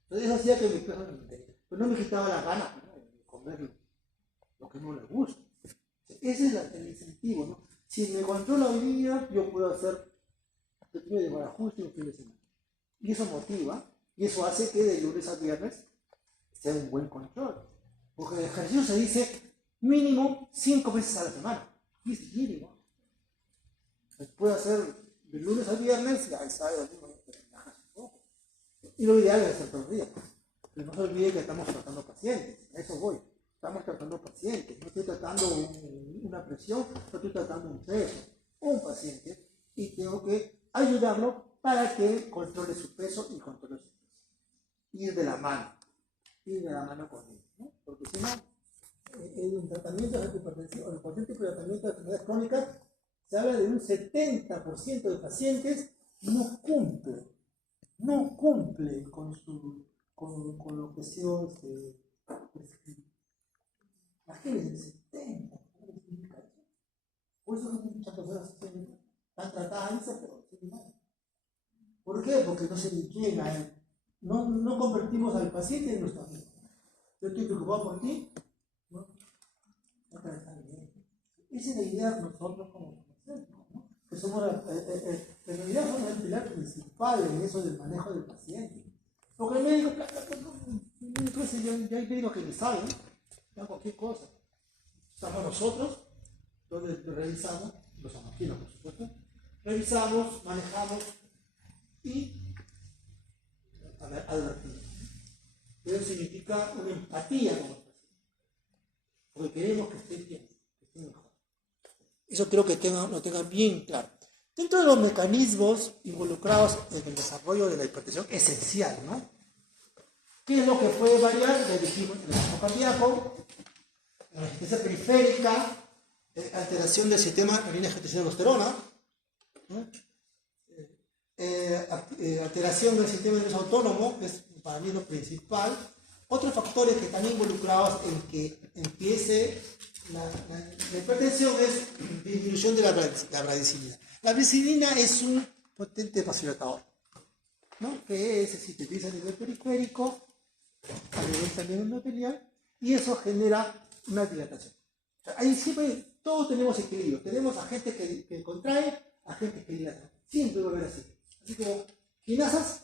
Entonces eso hacía que mi peso me mantenga. Pero no me quitaba las ganas, ¿no? De comer lo que no le gusta. Ese es el incentivo, ¿no? Si me controlo hoy día, yo puedo hacer pequeño de ajuste un fin de semana. Y eso motiva, y eso hace que de lunes a viernes sea un buen control. Porque el ejercicio se dice mínimo 5 veces a la semana. Y es mínimo. Puede hacer de lunes a viernes, ya sabe, te relajas un poco. Y lo ideal es hacer todos los días. Pero no se olvide que estamos tratando pacientes, a eso voy. Estamos tratando pacientes, no estoy tratando una presión, no estoy tratando un peso, un paciente, y tengo que ayudarlo para que controle su peso y controle su peso. Ir de la mano con él, ¿no? Porque si no, en tratamiento de hipertensión, en cualquier tipo de tratamiento de enfermedades crónicas, se habla de un 70% de pacientes no cumple con lo que se prescribe. Imagínense, 70%. Por eso muchas personas están tratadas, pero siguen mal. ¿Por qué? Porque no se inclina a él. No convertimos al paciente en nuestro amigo. Yo estoy preocupado por ti, no te está bien. Esa es la idea de nosotros como farmacéuticos, ¿no? Que somos en realidad somos el pilar principal en eso del manejo del paciente. Porque el médico, ya hay médicos que le saben, ya cualquier cosa. Estamos nosotros, donde revisamos, los amaquinos por supuesto, revisamos, manejamos y advertimos. Eso significa una empatía con el paciente. Porque queremos que esté bien, que esté mejor. Eso creo que lo tengan bien claro. Dentro de los mecanismos involucrados en el desarrollo de la hipertensión esencial, ¿no? ¿Qué es lo que puede variar? Le dijimos el ritmo cardíaco, la resistencia periférica, alteración del sistema renina-angiotensina-aldosterona, ¿no? Alteración del sistema nervioso autónomo, que es para mí lo principal. Otros factores que están involucrados en que empiece la hipertensión es disminución de la bradicilina. La bradicilina es un potente vasodilatador, ¿no? Que se sintetiza a nivel periférico, a nivel también endotelial, y eso genera una dilatación. O sea, ahí siempre todos tenemos equilibrio. Tenemos agentes que contraen, agentes que dilatan. Siempre va a haber así. Así como quinasas,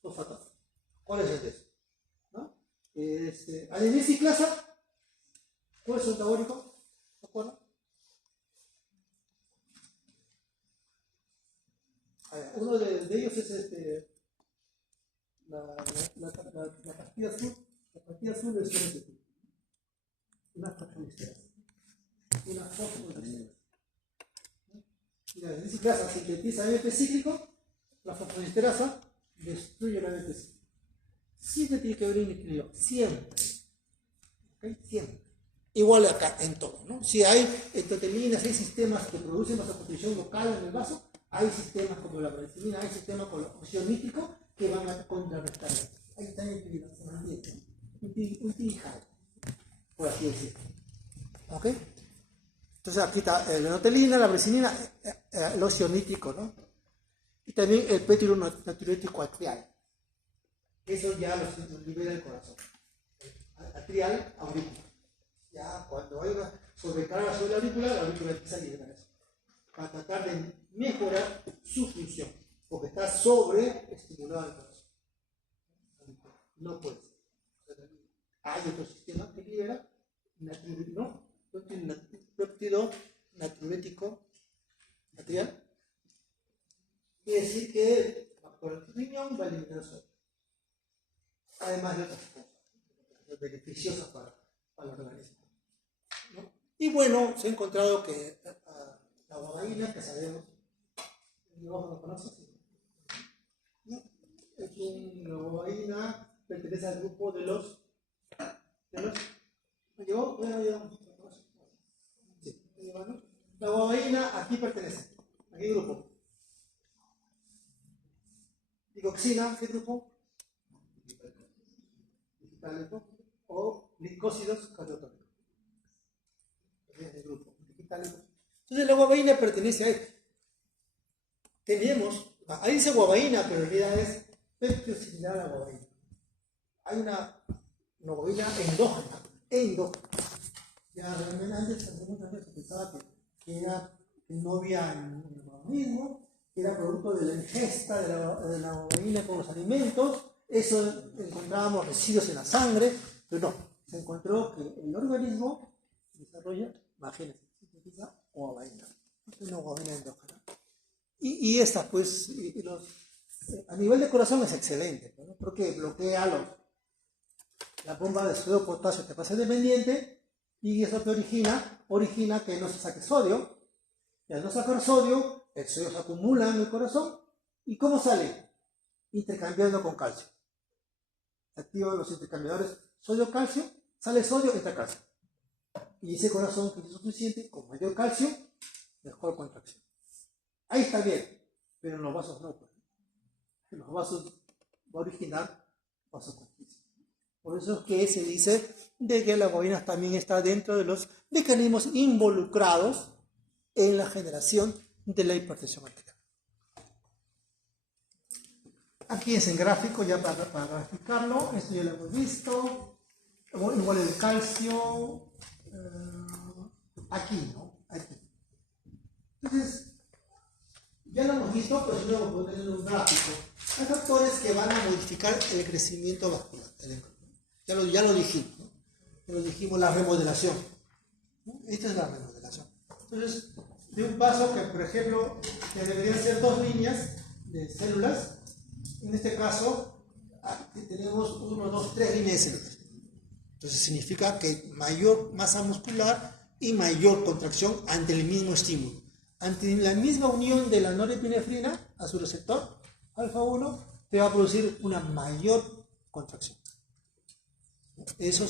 fosfatasa. ¿Cuál es el de eso? ¿No? Adenina ciclasa, ¿cuál es su antabólico? ¿Se acuerdan? Uno de ellos es la pastilla azul. La pastilla azul es este tipo. Una fosfolisterasa. Una fosfolisterasa. Y la adenina ciclasa sintetiza AMP cíclico, la fosfolisterasa destruye la AMP cíclico. Siempre tiene que haber un equilibrio, siempre. ¿Okay? Siempre. Igual acá en todo, ¿no? Si hay endotelinas, hay sistemas que producen vasoconstricción local en el vaso, hay sistemas como la brensina, hay sistemas como el óxido nítrico que van a contrarrestar. Ahí está el equilibrio, un tijal, por así decirlo. ¿Ok? Entonces aquí está la enotelina, la brencinina, el óxido nítrico, ¿no? Y también el pétilo natriurético atrial. Eso ya los libera el corazón. Atrial, aurícula. Ya cuando hay una sobrecarga sobre la aurícula empieza a liberar eso. Para tratar de mejorar su función. Porque está sobreestimulado el corazón. No puede ser. Hay otro sistema que libera péptido natriurético atrial. Quiere decir que por el riñón va a eliminar sodio. Además de otras cosas beneficiosas para el organismo, ¿no? Y bueno, se ha encontrado que la guavaína, que sabemos, ¿lo conoces? ¿No? La guavaína pertenece al grupo de los ¿llegó? Sí, ¿no? La guavaína aquí pertenece. ¿A qué grupo? Digoxina, ¿qué grupo? Digitálico o glicósidos cardiotónicos. Es el grupo digitálico. Entonces la guavaína pertenece a él. Tenemos, ahí dice guavaína, pero en realidad es péptido similar a la guavaína. Hay una guavaína endógena. Ya realmente antes, hace muchos años, se pensaba que no había un organismo, que era producto de la ingesta de la guavaína con los alimentos. Eso encontrábamos residuos en la sangre, pero no, se encontró que el organismo desarrolla, imagínense, sintetiza guavaína, una guavaína endógena. Y esta, pues, a nivel de corazón es excelente, ¿no? Porque bloquea la bomba de sodio potasio que pasa dependiente y eso que origina que no se saque sodio. Y al no sacar sodio, el sodio se acumula en el corazón. ¿Y cómo sale? Intercambiando con calcio. Activan los intercambiadores sodio-calcio, sale sodio, entra calcio. Y ese corazón que es suficiente, con mayor calcio, mejor contracción. Ahí está bien, pero en los vasos no. En los vasos va a originar vasoconstricción. Por eso es que se dice de que la guavaína también está dentro de los mecanismos involucrados en la generación de la hipertensión arterial. Aquí es en gráfico, ya para graficarlo, esto ya lo hemos visto. Igual el calcio, aquí, ¿no? Aquí. Entonces, ya lo hemos visto, pero si luego podemos tener un gráfico. Hay factores que van a modificar el crecimiento vascular. Ya lo dijimos, ¿no? Ya lo dijimos, la remodelación, ¿no? Esta es la remodelación. Entonces, de un paso que, por ejemplo, que deberían ser 2 líneas de células, en este caso, aquí tenemos 1, 2, 3 líneas de células. Entonces significa que mayor masa muscular y mayor contracción ante el mismo estímulo. Ante la misma unión de la norepinefrina a su receptor, alfa 1, te va a producir una mayor contracción. Esa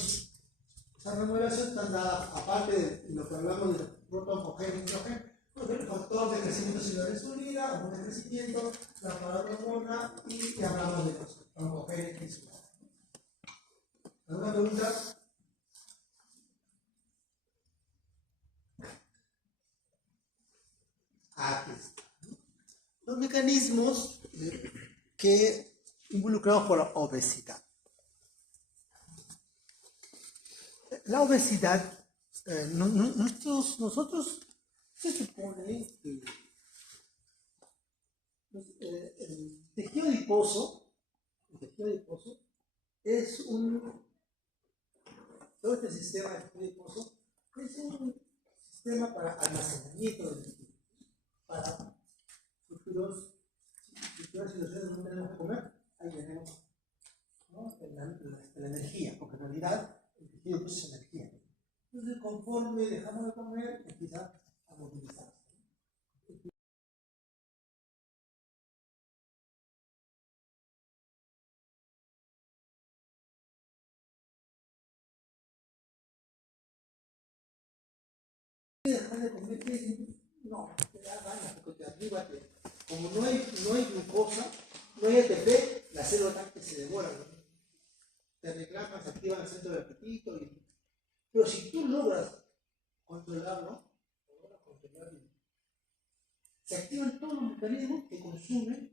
remodelación está dada, aparte de lo que hablamos de protón, hidrógeno, el factor de crecimiento celular en su vida, hormona de crecimiento, la parabromona y hablamos de los oncogenes en su vida. ¿Alguna pregunta? Aquí está. los mecanismos que involucramos por la obesidad. La obesidad, nosotros se supone que el tejido adiposo es todo este sistema de tejido adiposo es un sistema para almacenamiento de líquidos, para futuras situaciones no tenemos que comer, ahí tenemos, ¿no? la energía, porque en realidad el tejido adiposo es energía. Entonces, conforme dejamos de comer, empieza a movilizarse. Dejar de comer, no, te da ganas porque te arriba, como no hay glucosa, no hay ATP, las células se devoran, ¿no? Te reclaman, se activan el centro del apetito. Pero si tú logras controlarlo, se activan todos los mecanismos que consumen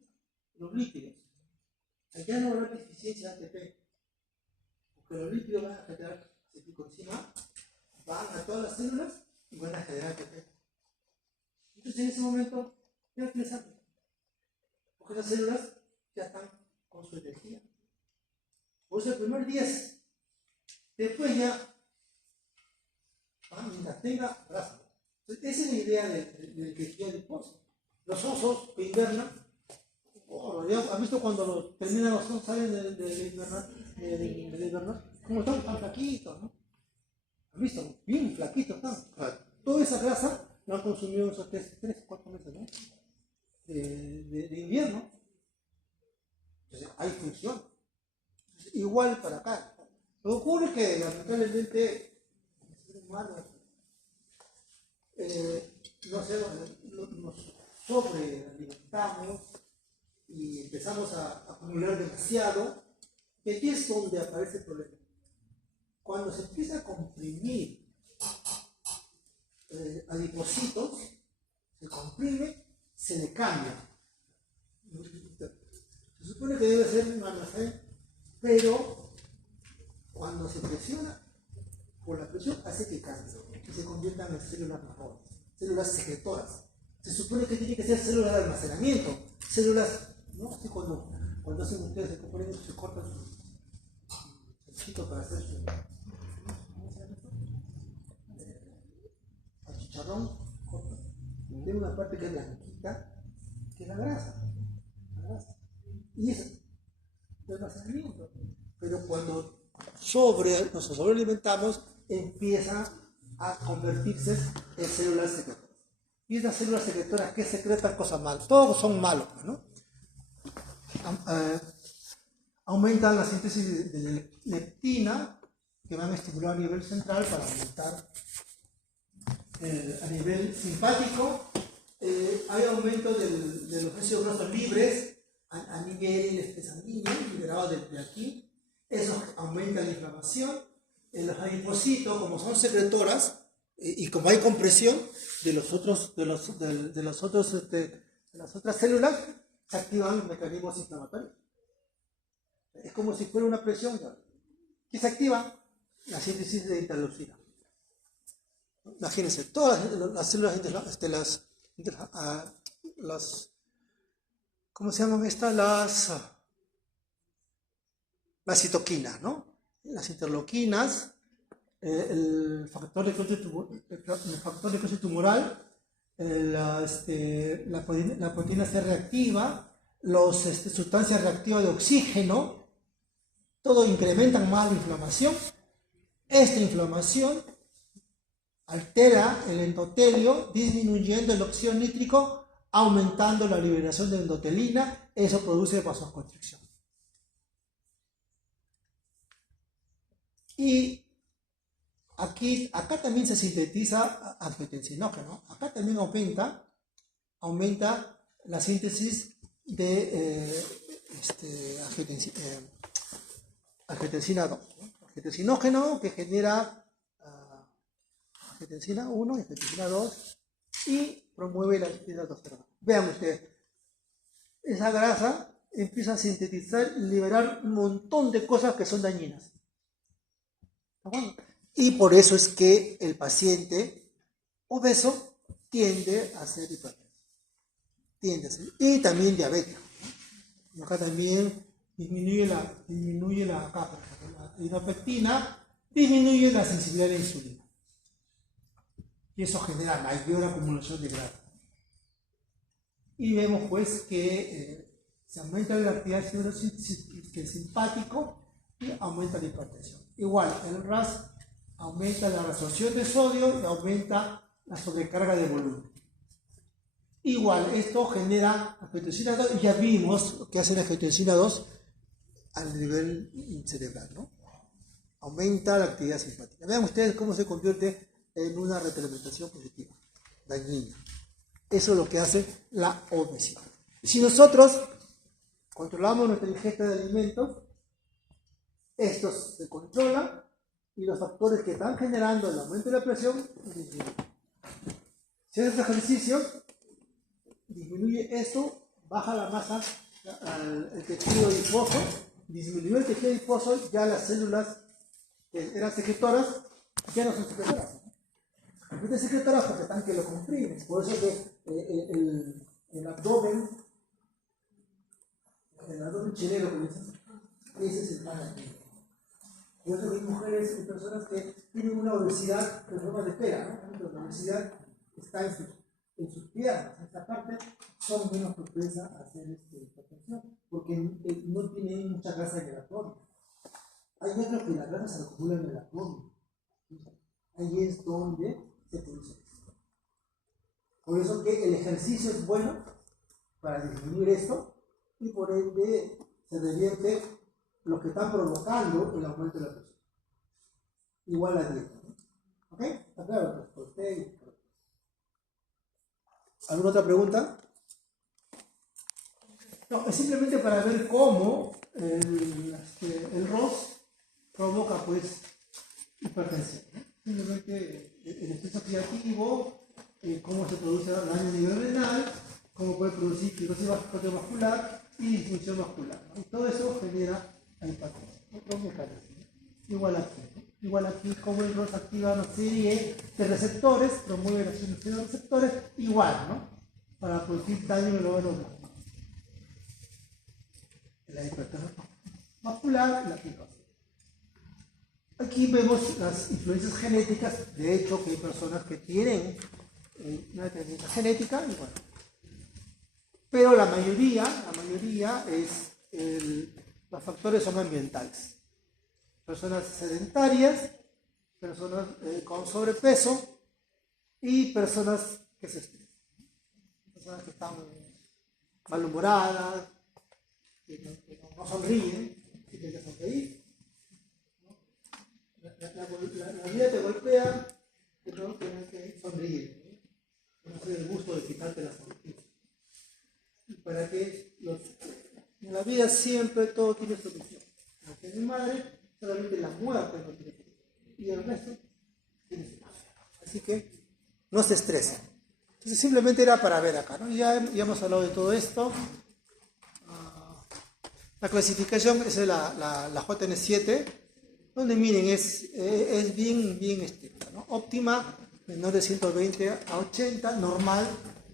los líquidos. O sea, ya no habrá deficiencia de ATP, porque los líquidos van a generar acetilcolina, van a todas las células y van a generar ATP. Entonces en ese momento ya no tienes hambre, porque las células ya están con su energía. Por eso el primer 10, después ya, mientras tenga grasa. Entonces, esa es la idea del tejido adiposo. Los osos que invernan, ¿han visto cuando terminan los osos, salen de invernar? ¿Cómo están? Tan flaquitos, ¿no? ¿Han visto? Bien flaquitos están. Toda esa grasa la han consumido esos 3 o 4 meses, ¿no? de invierno. Entonces, hay función. Entonces, igual para acá. Lo que ocurre es que, lamentablemente, el ser humano nos sobrealimentamos y empezamos a acumular demasiado. Y aquí es donde aparece el problema. Cuando se empieza a comprimir adipocitos, se comprime, se le cambia. Se supone que debe ser un almacén, pero cuando se presiona, por la presión hace que cambie y se conviertan en células mejores, células secretoras. Se supone que tiene que ser células de almacenamiento, células, ¿no? Así cuando hacen ustedes, se cortan su chito para hacer su chicharrón, tiene una parte que es blanquita, que es la grasa. Y es de almacenamiento. Pero cuando nos sobrealimentamos, empieza a convertirse en células secretoras. Y estas células secretoras que secretan cosas malas, todos son malos, ¿no? Aumentan la síntesis de leptina, que van a estimular a nivel central para aumentar a nivel simpático. Hay aumento de los ácidos grasos libres a nivel sanguíneo, liberado de aquí. Eso aumenta la inflamación. Los adipocitos, como son secretoras y como hay compresión de las otras células, se activan los mecanismos inflamatorios. Es como si fuera una presión que se activa la síntesis de interleucina. Imagínense, todas las células ¿cómo se llaman estas? Las citoquinas, ¿no? Las interleuquinas, el factor de necrosis tumoral, la proteína C reactiva, sustancias reactivas de oxígeno, todo incrementan más la inflamación. Esta inflamación altera el endotelio, disminuyendo el óxido nítrico, aumentando la liberación de endotelina. Eso produce vasoconstricción. Y acá también se sintetiza angiotensinógeno. Acá también aumenta la síntesis de angiotensina 2. Angiotensinógeno que genera angiotensina 1 y angiotensina 2 y promueve la síntesis de aldosterona. Vean ustedes, esa grasa empieza a sintetizar y liberar un montón de cosas que son dañinas. ¿De acuerdo? Y por eso es que el paciente obeso tiende a ser hipertenso. Tiende a ser. Y también diabético. ¿No? Acá también disminuye la capa. La hidropectina disminuye la sensibilidad a la insulina. Y eso genera mayor acumulación de grasa. Y vemos pues que se aumenta la actividad simpático y aumenta la hipertensión. Igual, el RAS aumenta la absorción de sodio y aumenta la sobrecarga de volumen. Igual, esto genera angiotensina 2 y ya vimos que hace la angiotensina 2 al nivel cerebral, ¿no? Aumenta la actividad simpática. Vean ustedes cómo se convierte en una retroalimentación positiva, dañina. Eso es lo que hace la obesidad. Si nosotros controlamos nuestra ingesta de alimentos, estos se controlan y los factores que están generando el aumento de la presión disminuyen. Si haces ejercicio, disminuye esto, baja la masa, el tejido adiposo, disminuyó el tejido adiposo, ya las células que eran secretoras ya no son secretoras. Estas secretoras porque están que lo comprimen, por eso que el abdomen chileno, ese es el plan aquí. Por eso que hay mujeres y personas que tienen una obesidad de forma de pera, ¿no? La obesidad está en sus piernas, en esta parte, son menos propensas a hacer hipertensión, porque no tienen mucha grasa en el abdomen. Hay otros que la grasa se acumula en el abdomen. Ahí es donde se produce esto. Por eso que el ejercicio es bueno para disminuir esto y por ende se revierte lo que está provocando el aumento de la presión. Igual la dieta, ¿no? ¿Ok? ¿Está claro? ¿Alguna otra pregunta? No, es simplemente para ver cómo el ROS provoca pues hipertensión, ¿no? Simplemente el exceso oxidativo, cómo se produce daño a nivel renal, cómo puede producir fibrosis cardiovascular y disfunción vascular, ¿no? Y todo eso genera hipertensión. Otro mecanismo. Igual aquí, como el ROS activa una serie de receptores, promueve la acción de los receptores, igual, ¿no? Para producir daño en el órgano blanco. La hipertensión vascular y la fibrosis. Aquí vemos las influencias genéticas, de hecho que hay personas que tienen una tendencia genética, y bueno, pero la mayoría los factores son ambientales. Personas sedentarias, personas con sobrepeso y personas que se estresan. Personas que están malhumoradas, que no sonríen, que tienen que sonreír. La vida te golpea, pero tienes que sonreír, ¿no? No sé el gusto de quitarte la sonrisa. Para que en la vida siempre todo tiene solución. Como que mi madre, solamente la muerte no tiene solución. Y el resto tiene solución. Así que no se estresen. Entonces simplemente era para ver acá, ¿no? Ya hemos hablado de todo esto. La clasificación es la JN7, donde miren, es bien estricta, ¿no? Óptima, menor de 120 a 80, normal,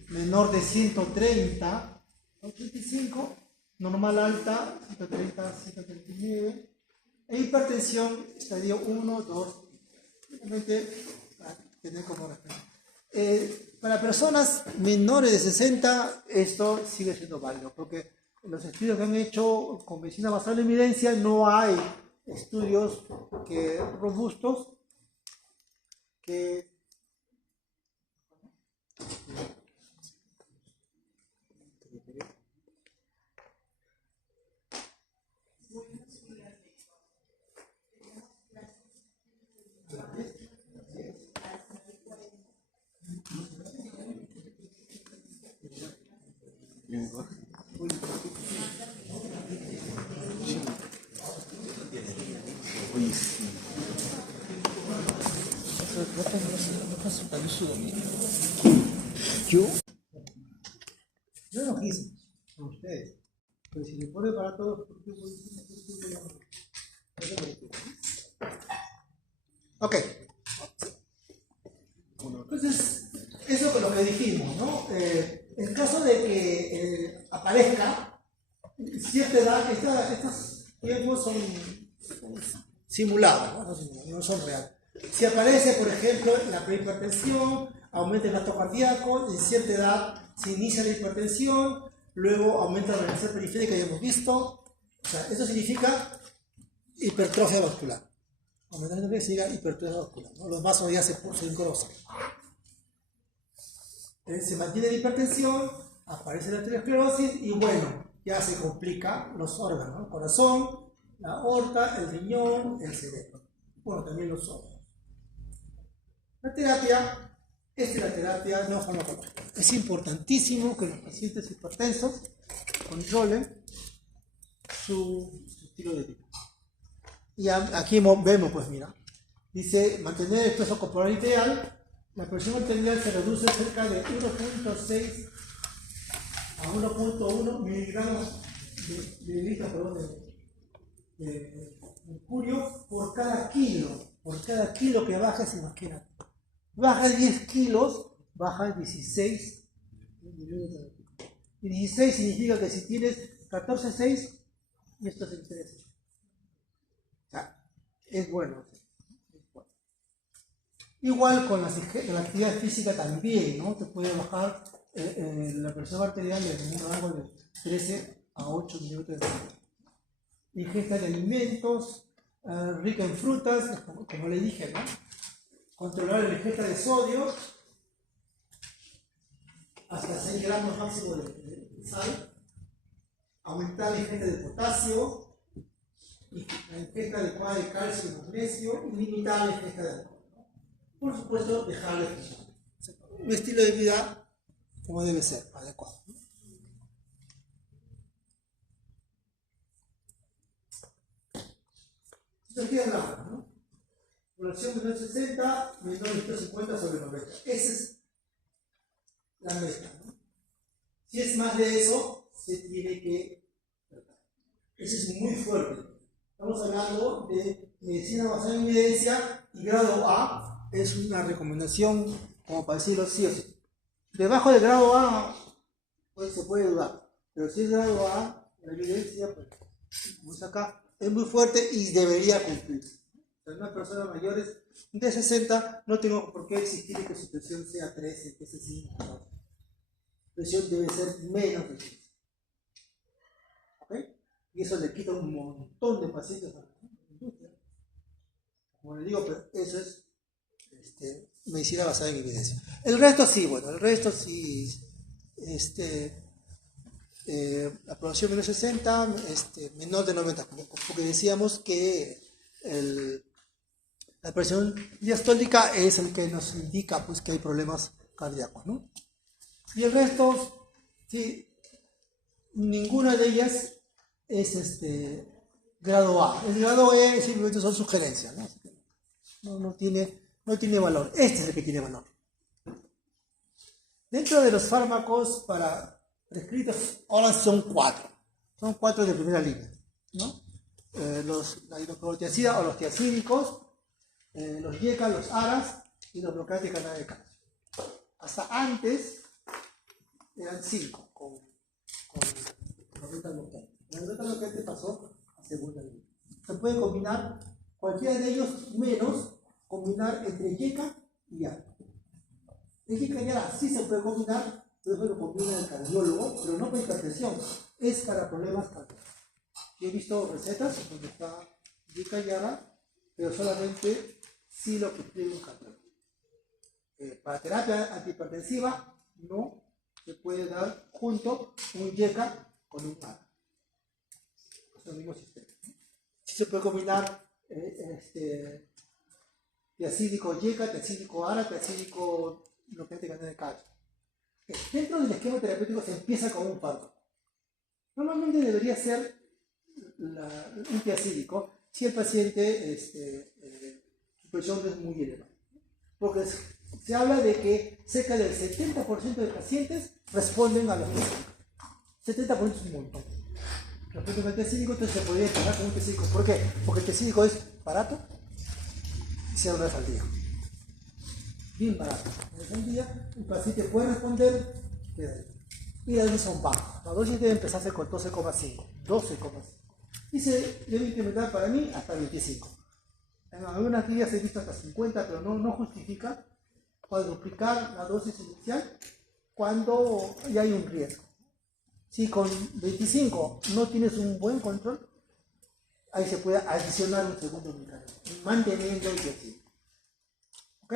menor de 130 a 85, normal alta, 130 a 139, e hipertensión, estadio 1, 2, simplemente para tener como referencia. Para personas menores de 60, esto sigue siendo válido, porque en los estudios que han hecho con medicina basada en evidencia no hay estudios robustos que yo no quise. a ustedes. Pero si le pone para todos, ¿por qué voy a Ok. Entonces, eso es lo que dijimos, ¿no? En caso de que aparezca cierta edad, estos tiempos son simulados, no son reales. Si aparece, por ejemplo, la prehipertensión, aumenta el gasto cardíaco, en cierta edad se inicia la hipertensión, luego aumenta la organización periférica, ya hemos visto. O sea, eso significa hipertrofia vascular. Aumentar la significa hipertrofia vascular, ¿no? Los vasos ya se engrosan. Se mantiene la hipertensión, aparece la arteriosclerosis y bueno, ya se complican los órganos, el corazón, la aorta, el riñón, el cerebro. Bueno, también los ojos. La terapia, esta es la terapia no farmacológica. Es importantísimo que los pacientes hipertensos controlen su estilo de vida. Y aquí vemos, pues mira, dice mantener el peso corporal ideal. La presión arterial se reduce cerca de 1.6 a 1.1 miligramos de mercurio por cada kilo. Por cada kilo que baja, se imagina. Baja 10 kilos, baja 16. Y 16 significa que si tienes 14,6, y esto se interesa. O sea, es bueno. Igual con la actividad física también, ¿no? Te puede bajar la presión arterial en un rango de 13 a 8 minutos de tiempo. Ingesta de alimentos rica en frutas, como le dije, ¿no? Controlar la ingesta de sodio hasta 6 gramos máximo de sal. Aumentar la ingesta de potasio, la ingesta adecuada de calcio y magnesio y limitar la ingesta de alcohol. Por supuesto, dejar la ejercicio. Un estilo de vida como debe ser, adecuado. Esto aquí hablamos, ¿no? Población menor de 60, menor de 150 sobre 90. Esa es la meta, ¿no? Si es más de eso, se tiene que tratar. Eso es muy fuerte. Estamos hablando de medicina basada en evidencia y grado A. Es una recomendación, como para decirlo sí o sí. Debajo del grado A, pues se puede dudar. Pero si es grado A, la evidencia, pues, como es acá, es muy fuerte y debería cumplirse. O sea, una persona mayor de 60, no tengo por qué exigir que su presión sea 13, que sea 5. No. La presión debe ser menos de 15. ¿Ok? Y eso le quita un montón de pacientes a la industria. Como le digo, pero eso es medicina basada en evidencia. El resto sí, la población menor de 60, menor de 90, porque decíamos que la presión diastólica es el que nos indica pues, que hay problemas cardíacos, ¿no? Y el resto, sí, ninguna de ellas es grado A. El grado E simplemente son sugerencias, ¿no? No tiene valor. Este es el que tiene valor. Dentro de los fármacos prescritos, ahora son 4. Son 4 de primera línea, ¿no? La hidroclorotiazida o los tiazídicos, los YECA, los ARAS y los bloqueantes de canal de calcio. Hasta antes eran 5 con los beta-bloqueantes. El beta-bloqueante pasó a segunda línea. Se puede combinar cualquiera de ellos menos combinar entre YECA y ARA. El YECA y ARA sí se puede combinar, pero eso lo combina el cardiólogo, pero no para hipertensión, es para problemas cardíacos. Yo he visto recetas donde está YECA y ARA, pero solamente sí lo que pide un cardiólogo. Para terapia antihipertensiva no se puede dar junto un YECA con un ARA. Es el mismo sistema. Sí se puede combinar tiazídico YECA, tiazídico ARA, tiazídico bloqueante de canal de calcio. Dentro del esquema terapéutico se empieza con un fármaco. Normalmente debería ser un tiazídico si el paciente su presión es muy elevada. Porque se habla de que cerca del 70% de pacientes responden a los tiazídicos. 70% es un montón. Respecto al tesídico, entonces se podría empezar con un tesídico. ¿Por qué? Porque el tesídico es barato y 0 dólares al día. Bien barato. En el día, el paciente puede responder y las dosis son bajas. La dosis debe empezarse con 12,5. Y se debe incrementar para mí hasta 25. En algunas guías he visto hasta 50, pero no justifica cuadruplicar la dosis inicial cuando ya hay un riesgo. Si con 25 no tienes un buen control, ahí se puede adicionar un segundo medicamento, manteniendo el tesídico. ¿Ok?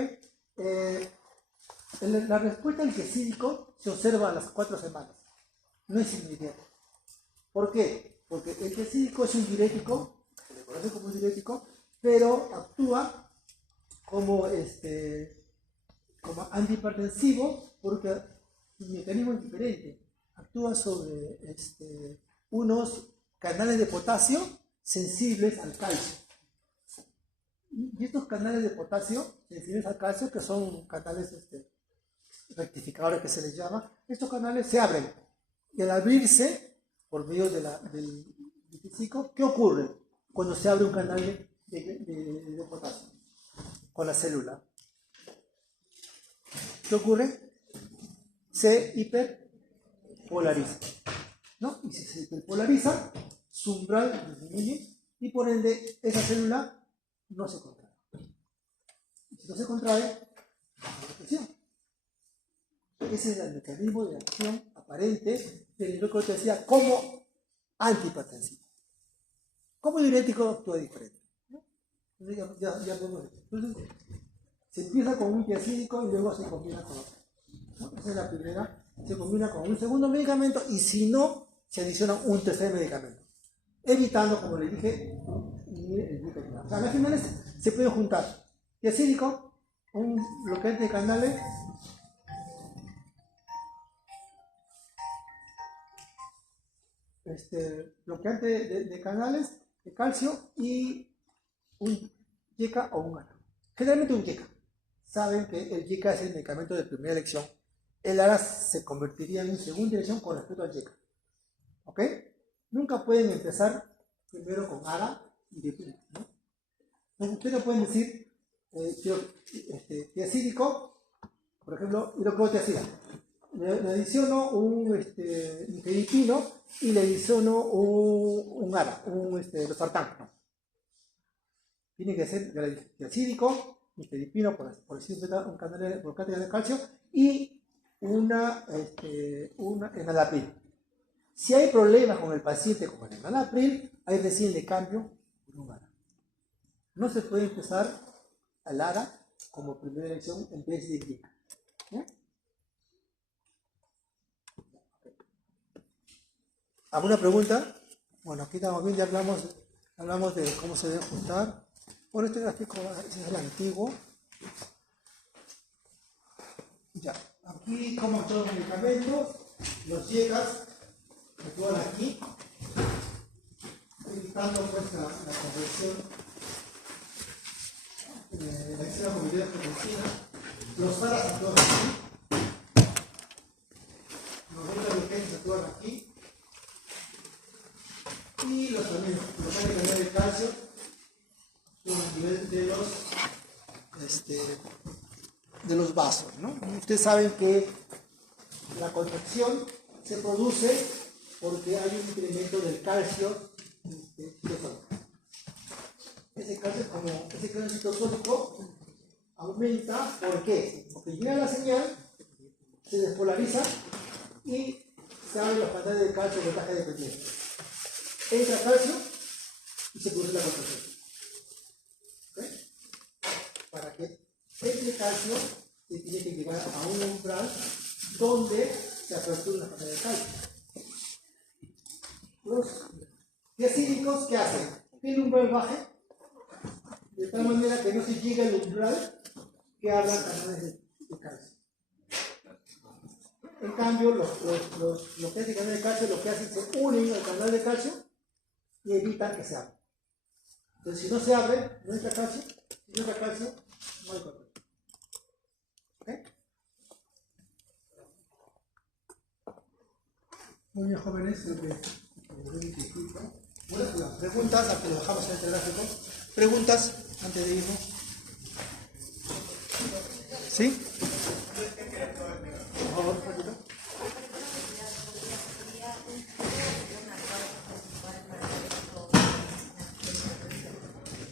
La respuesta al tesídico se observa a las 4 semanas, no es inmediato. ¿Por qué? Porque el tesídico es un diurético, se le conoce como un diurético, pero actúa como antihipertensivo porque su mecanismo es diferente. Actúa sobre unos canales de potasio sensibles al calcio. Y estos canales de potasio sensibles al calcio, que son canales rectificadores que se les llama, estos canales se abren. Y al abrirse, por medio del tesídico, ¿qué ocurre cuando se abre un canal de potasio con la célula? ¿Qué ocurre? Se hiperpolariza, ¿no? Y si se hiperpolariza, su umbral disminuye y por ende esa célula no se contrae. Y si no se contrae, baja la presión. Ese es el mecanismo de acción aparente del lo que te decía como antihipertensivo. Como diurético actúa diferente, ¿no? Entonces ya podemos ver. Entonces, se empieza con un tiacídico y luego se combina con otro, ¿no? Esa es la primera. Se combina con un segundo medicamento y si no, se adiciona un tercer medicamento. Evitando, como le dije, el bifenil. O sea, las finales se pueden juntar tiacídico, un bloqueante de canales, bloqueante de canales de calcio y un YECA o un ARA. Generalmente un YECA. Saben que el YECA es el medicamento de primera elección. El ARA se convertiría en segunda elección con respecto al YECA. ¿Ok? Nunca pueden empezar primero con ARA y DPI, ¿no? Entonces ustedes pueden decir, tiacídico, por ejemplo, hidroclorotiazida. Le adiciono un nifedipino y le adiciono un ARA, losartán, ¿no? Tiene que ser tiacídico, nifedipino, por decir un canal de calcio, y una enalapril. Si hay problemas con el paciente con el enalapril, ahí recién le cambio por un ARA. No se puede empezar al ARA como primera elección en vez de YECA. ¿Alguna pregunta? Bueno, aquí estamos bien, ya hablamos de cómo se debe ajustar. Bueno, este gráfico es el antiguo. Ya, aquí como todos los medicamentos, los YECAs actúan aquí, evitando pues la conversión de la extrema movilidad potencial. Los ARAs actúan aquí, los beta-bloqueantes actúan aquí, y los canales de calcio actúan a nivel de los vasos, ¿no? Ustedes saben que la contracción se produce porque hay un incremento del calcio citosólico. Ese calcio citosólico aumenta, ¿por qué? Porque llega la señal, se despolariza y se abren los canales de calcio de voltaje dependiente. Entra calcio y se produce la contracción. ¿Okay? Para que entre calcio se tiene que llegar a un umbral donde se apertura una pantalla de calcio. Los tiacídicos, ¿qué hacen? Que el umbral baje de tal manera que no se llegue al umbral que abran canales de calcio. En cambio, los que hacen canal de calcio lo que hacen es se unen al canal de calcio y evitan que se abra. Entonces, si no se abre, no entra calcio. Si no entra calcio, no hay control. ¿Ok? Muy bien, jóvenes, creo que bueno, preguntas, antes lo dejamos en el gráfico. Preguntas antes de irnos. ¿Sí? Por favor, Paquito.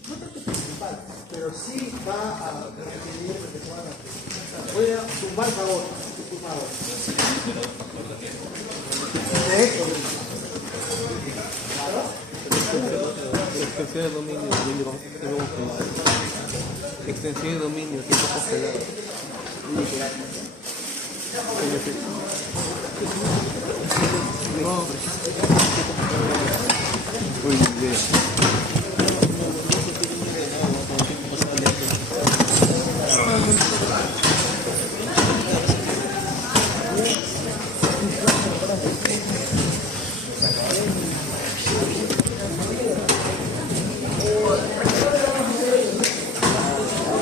No tanto principal, pero sí va a requerir que puedan. Voy a sumar favor. De esto. Extensión de dominio, tiempo congelado. Extensión de dominio, tiempo congelado. No, pero... Uy, idea.